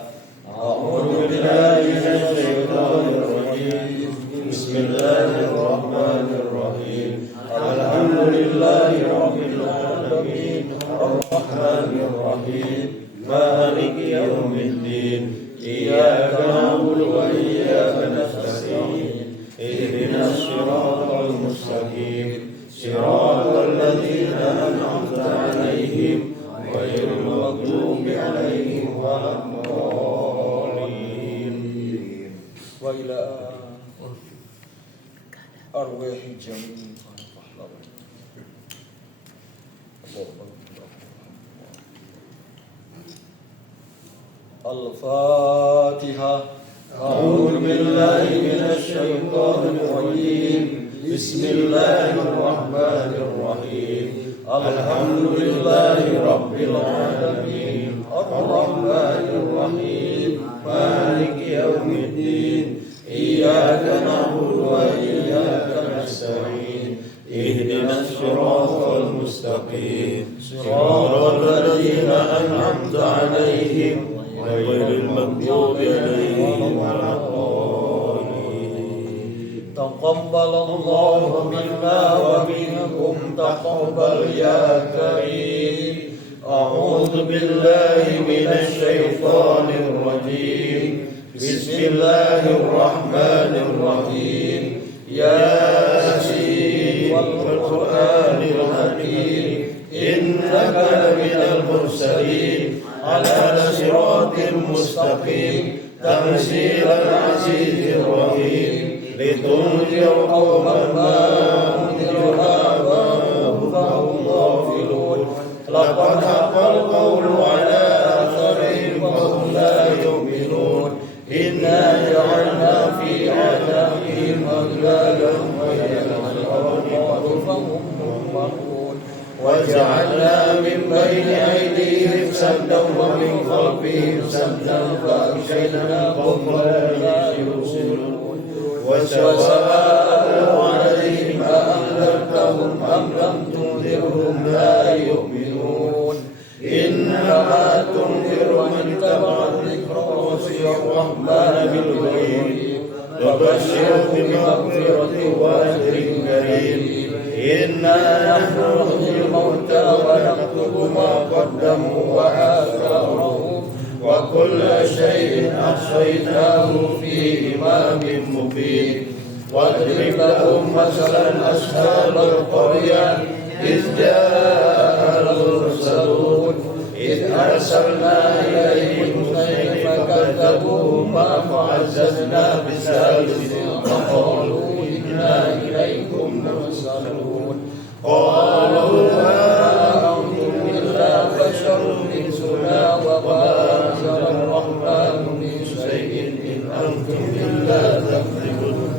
أعوذ بالله من الشيطان الرجيم. بسم الله الرحمن الرحيم. الحمد لله رب العالمين الرحمن الرحيم مالك يوم الدين. إياك نعبد وإياك نستعين. اهدنا الصراط المستقيم صراط الذين أنعمت عليهم غير المغضوب عليهم ولا الضالين. وإلى أرواح جميع الفاتحة. أعوذ بالله من الشيطان الرجيم. بسم الله الرحمن الرحيم. الحمد لله رب العالمين الرحمن الرحيم مالك يوم الدين. إياك نعبد وإياك نستعين. اهدنا الصراط المستقيم صراط الذين أنعمت عليهم غير المغضوب عليهم ولا الضالين. Taqabbalallahu minna wa minkum taqabbal ya karim. A'udzu billahi minasy syaithanir rajim. Bismillahirrahmanirrahim. Yasin wal Qur'anil hakim. Innaka laminal mursalin ala siratin mustaqim. Tanzilal azizir rahim. Litunzir qauman ma unzira aba'uhum fahum ghafilun. Laqad haqqal qawlu ala aktharihim fahum la yu'minun. Inna ja'alna fi a'naqihim aghlalan wa yalqawna fahum muqmahun. وجعلنا من بين أيديهم سدا ومن خلفهم سدا فأغشيناهم فهم لا يبصرون وسواء عليهم أأنذرتهم أم لم تنذرهم لا يؤمنون إنما تنذر من اتبع الذكر وخشي الرحمن بالغيب وبشره بمغفرة وأجر كريم إنا نحن نحيي الموتى ونكتب ما قدموا وآثارهم وكل شيء أحصيناه في إمام مبين واضرب لهم مثلا أصحاب القرية إذ جاء المرسلون إذ أرسلنا إليهم اثنين فكذبوهما فعززنا بثالث فقالوا إنا إليكم مرسلون قالوا ما أنتم إلا بشر مثلنا وما أنزل الرحمن من شيء إن أنتم إلا تكذبون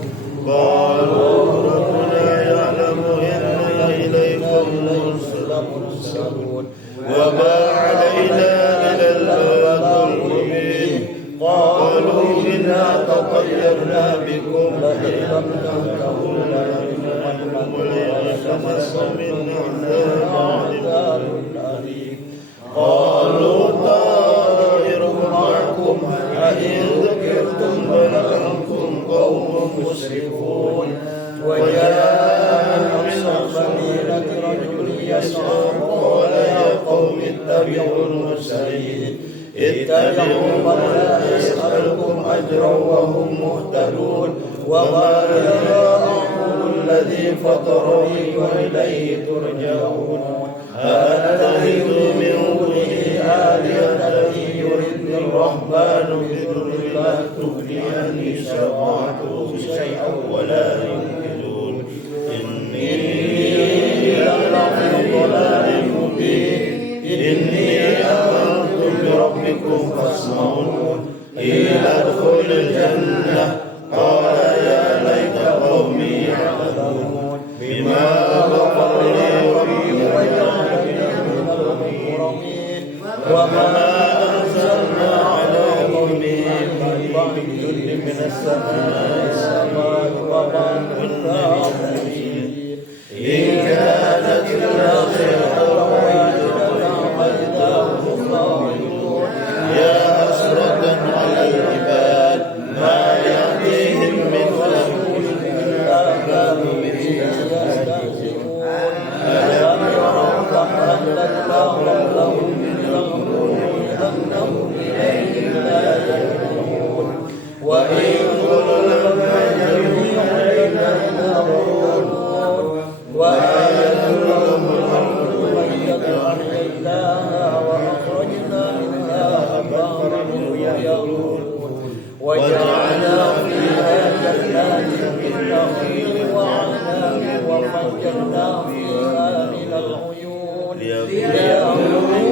قالوا ربنا يعلم إنا إليكم مرسلون وما علينا إلا البلاغ المبين قالوا إنا تطيرنا بكم لئن لم تنتهوا لنرجمنكم وليمسكم منا عذاب أليم قالوا طائركم معكم أئن ذكرتم بل أنتم قوم مسرفون وجاء من المدينة رجل يسعى قال يا قوم اتبعوا المرسلين اتبعوا من لا يسألكم أجرا وهم مهتدون وما لي أعبد الذي فطرني وإليه ترجعون أأتخذ من دونه آلهة إن يردني الرحمن بضر لا تغني عني شفاعتهم شيئا ولا ينقذون إني لأرى في ضلال مبين إني آمنت بربكم فاسمعون قيل ادخل الجنة قال يا ليت قومي يعلمون بما غفر لي ربي وجعلني من المكرمين وما أنزلنا على قومه من بعده من السماء وما كنا عاملين إن كانت إلا صيحة واحدة فإذا هم خامدون يا حسرة على العباد ما يأتيهم من رسول إلا كانوا به يستهزئون ألم يروا كم أهلكنا قبلهم من القرون أنهم إليهم لا يرجعون وإن كل ما يجري علينا لنمرون وآية لهم الأرض ميتة أحييناها وأخرجنا منها أنهارا يأكلون وجعلنا فيها جنات من نخيل وعناب وفجرنا فيها من العيون ليأكلوا من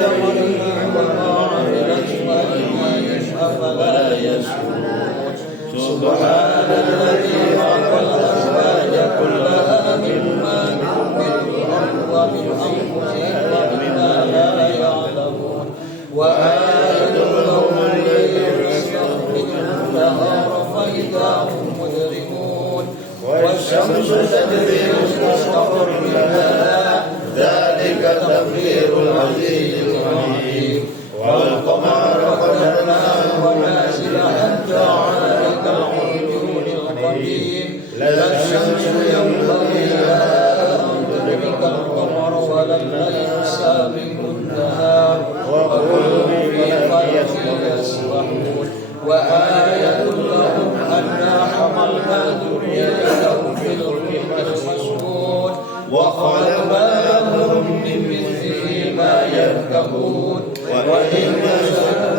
ثمره وما عملت أيديهم أفلا يشكرون سبحان الذي خلق الأزواج كلها مما تنبت الأرض ومن أنفسهم ومما لا يعلمون وآية لهم الليل يستخرج النهار فإذا هم مجرمون والشمس تجري لمستقر لها ذلك تقدير العزيز العليم والقمر قدرناه منازل حتى عاد كالعرجون القديم لا الشمس ينبغي لها أن تدرك القمر ولا الليل سابق النهار وكل في فلك يسبحون وآية لهم أنا حملنا ذريتهم في الفلك المشحون وخلقنا لهم من مثله ما يركبون وإن نشأ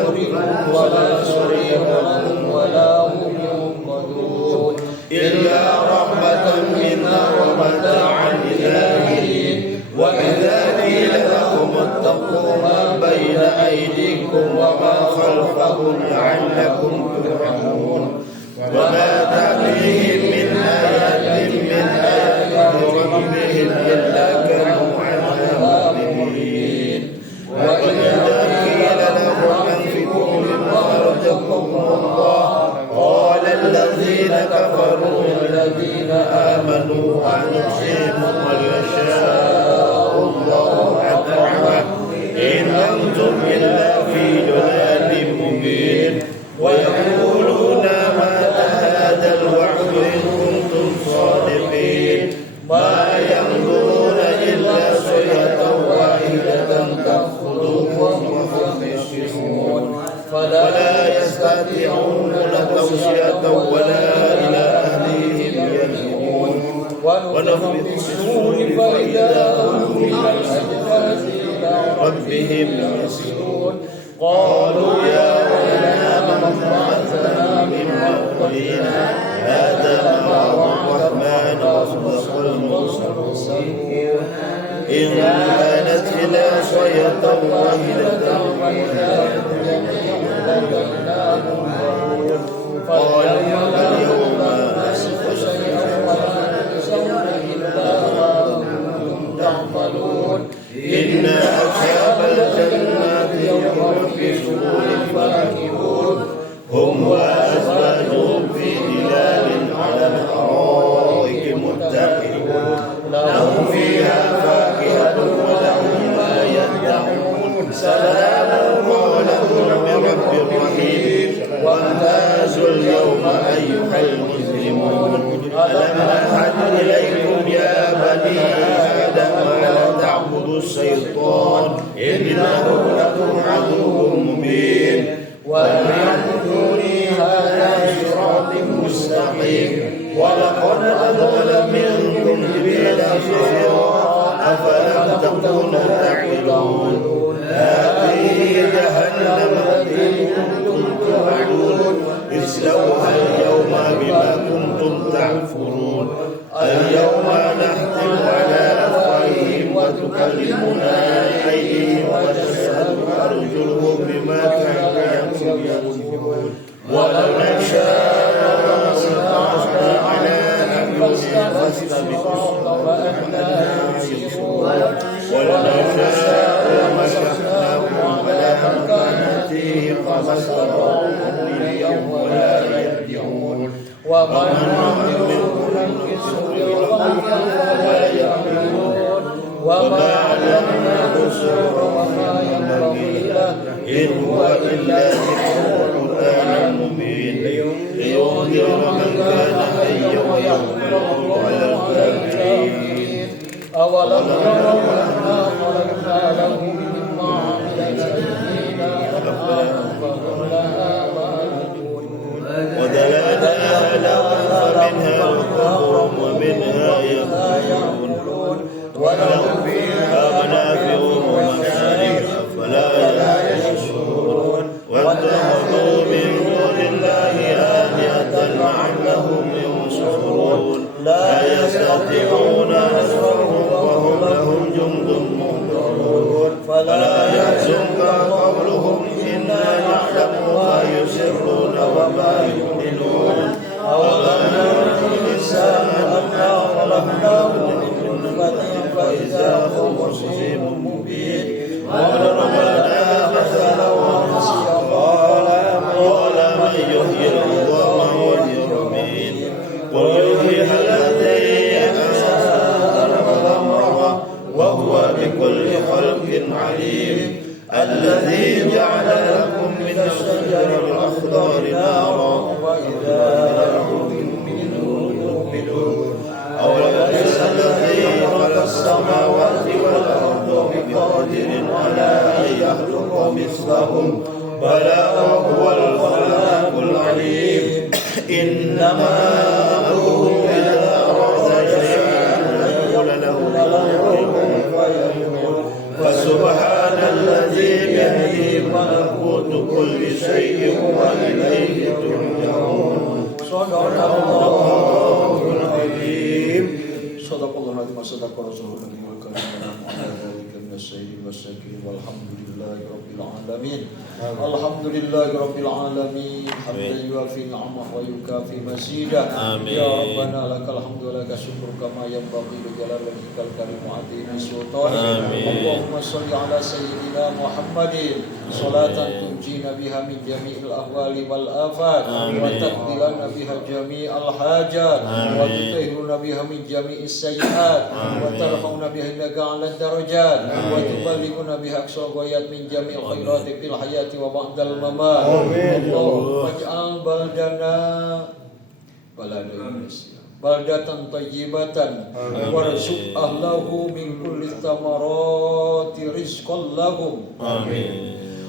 ولا شريك لهم ولا هم ينقذون إلا رحمة منا ومتاعا إلى حين وإذا قيل لهم اتقوا ما بين أيديكم وما خلفكم لعلكم ترحمون وما تأتيهم من آيات من آيات ربهم إلا كانوا عنها معرضين وإذا قيل لهم أنفقوا مما رزقكم الله قال الذين كفروا للذين آمنوا أنطعموا من يشاء الله أطعمه إن أنتم إلا في ضلال مبين ويقولون متى هذا الوعد إن كنتم صادقين ما ينظرون إلا صيحة واحدة تأخذهم وهم يصرخون فلا يستطيعون توصية ولا إلى أهليهم يرجعون ونفخ في الصور فإذا هم من الأجداث إلى ربهم ينسلون قالوا يا ويلنا من بعثنا من مرقدنا هذا ما وعد الرحمن وصدق المرسلون إن كانت إلا صيحة واحدة فإذا هم جميع قالوا اليوم نسخ شيئا ولا تجزون إلا ما كنتم تعملون إنا أصحاب الجنات اليوم في سرور فاكهون هم وأزواجهم في ظلال على الأرائك متكئون لهم فيها فاكهة ولهم ما يدعون سلام قولا من رب رحيم وامتازوا اليوم أيها المسلمون ألم أعهد إليكم يا بني آدم ألا تعبدوا الشيطان إنه لكم عدو مبين وأن اعبدوني هذا صراط مستقيم ولقد أضل منكم جبلا كثيرا أفلم تكونوا تعقلون هذه جهنم التي كنتم توعدون اصلوها اليوم بما كنتم تكفرون اليوم نختم على أفواههم وتكلمنا أيديهم وتشهد أرجلهم بما كانوا يكسبون ولو نشاء لمسخنا على أعينهم فاستبقوا وأنا يمشون ولو نشاء لمسخناهم على مكانتهم فما استطاعوا اليوم ولا يرجعون ومن ننكسه في الخلق ولا يعلمون وما علمناه السوء وما ينبغي له إن هو إلا ذكر قرآن مبين لينذر من كان حيا ويحذر الله الكافرين أولم يروا أنا خلقنا لهم مما عملت أيدينا فهم لها مالكون وذللناها لهم فمنها ركوبهم ومنها يأكلون ولهم فيها منافع ومشارب أفلا يشكرون واتخذوا من دون الله آلهة لعلهم ينصرون لا يستطيعون نصرهم وهم لهم جند مهتدون فلا يحزنك قولهم إنا نعلم ما يسرون وما يعلنون أولم يرى الإنسان أنا خلقناه من نطفة فإذا فسبحان الذي بيده ملكوت كل شيء وإليه ترجعون صدق الله العظيم صدق الله العظيم وصدق رسوله النبي الكريم على ذلك من الشهيد والشاكرين والحمد لله رب العالمين الحمد لله رب العالمين حمدا يوافي نعمه ويكافي مزيدا يا ربنا لك الحمد ولك الشكر كما ينبغي لجلال وجهك الكريم وعظيم سلطانك اللهم صل على سيدنا محمد صلاة تنجينا بها من جميع الأهوال والآفات وتقضي لنا بها جميع الحاجات وتطهرنا بها من جميع السيئات وترفعنا بها إلى أعلى الدرجات وتبلغنا بها أقصى الغايات من جميع الخيرات في الحياة وبعد الممات اللهم اجعل بلدنا بلدة طيبة وارزق أهله من كل الثمرات رزقا لهم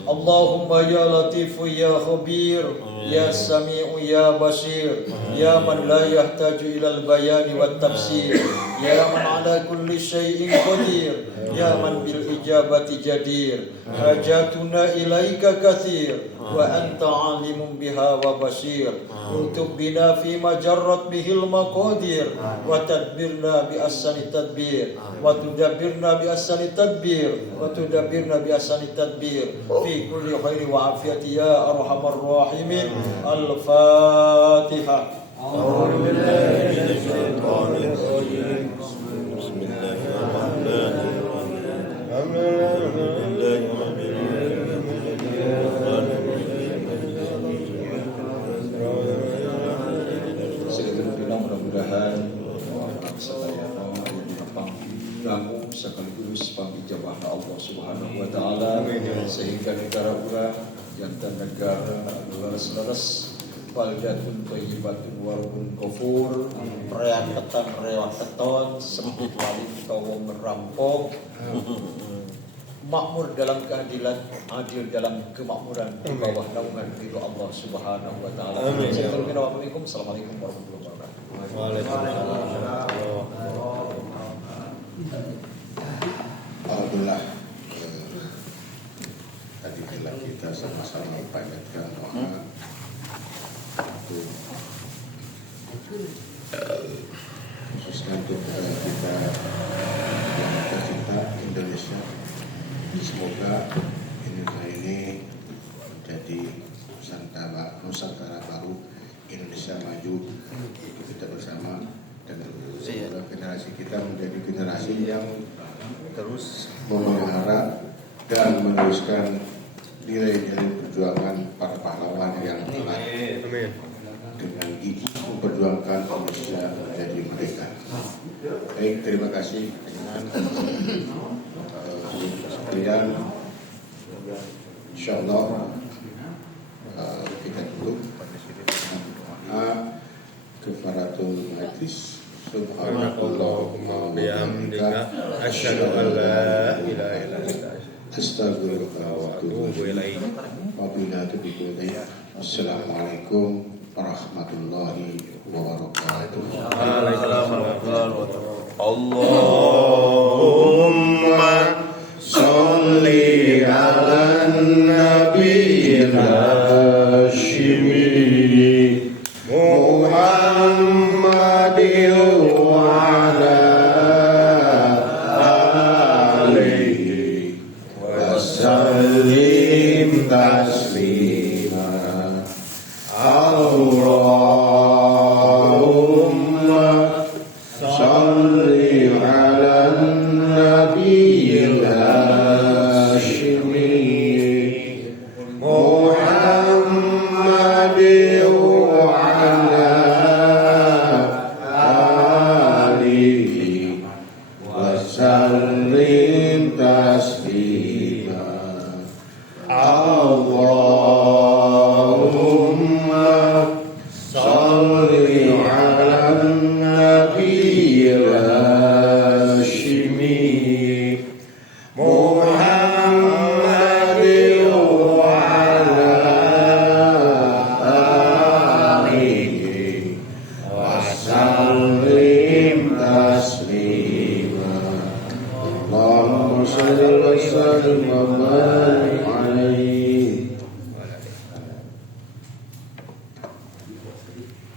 اللهم يا لطيف يا خبير يا سميع يا بصير يا من لا يحتاج إلى البيان والتفسير يا من على كل شيء قدير يا من بالإجابة جدير حاجاتنا إليك كثير وأنت عالم بها وبصير اكتب بنا فيما جرت به المقادير وتدبرنا بأحسن التدبير وتدبرنا بأحسن التدبير وتدبرنا بأحسن التدبير في كل خير وعافية يا أرحم الراحمين الفاتحة أعوذ بالله من الشيطان الرجيم بسم الله الرحمن mudah-mudahan namun sekaligus pangijabah Allah Subhanahu wa taala sehingga negara urang jantan negara leres-leres baldatun thayyibatun warun kufur reak ketan reak keton sempit walid kaum merampok makmur dalam keadilan, adil dalam kemakmuran di bawah naungan ridho Allah Subhanahu wa taala. Assalamualaikum warahmatullahi wabarakatuh. Alhamdulillah, tadi bila kita sama-sama panjatkan doa untuk khususnya untuk kita yang tercinta Indonesia. Semoga Indonesia ini menjadi Nusantara baru, Indonesia maju kita bersama, dan semoga generasi kita menjadi generasi yang terus memelihara dan meneruskan nilai-nilai perjuangan para pahlawan yang telah dengan gigih memperjuangkan Indonesia menjadi merdeka. Baik, terima kasih sekalian. Insyaallah kita tutup kafaratul majlis. Subhanallahumma wa bihamdika asyhadu an la ilaha illa anta astaghfiruka wa atubu ilaik. Wabillahi taufiq. Assalamualaikum warahmatullahi wabarakatuh. Allahumma sholli ala nabiyil hashimi Muhammadin wa ala alihi wa sallim taslima. Allahumma sholli ala nabiyil hashimi Muhammadin wa ala alihi wa sallim taslima. Allahumma sholli ala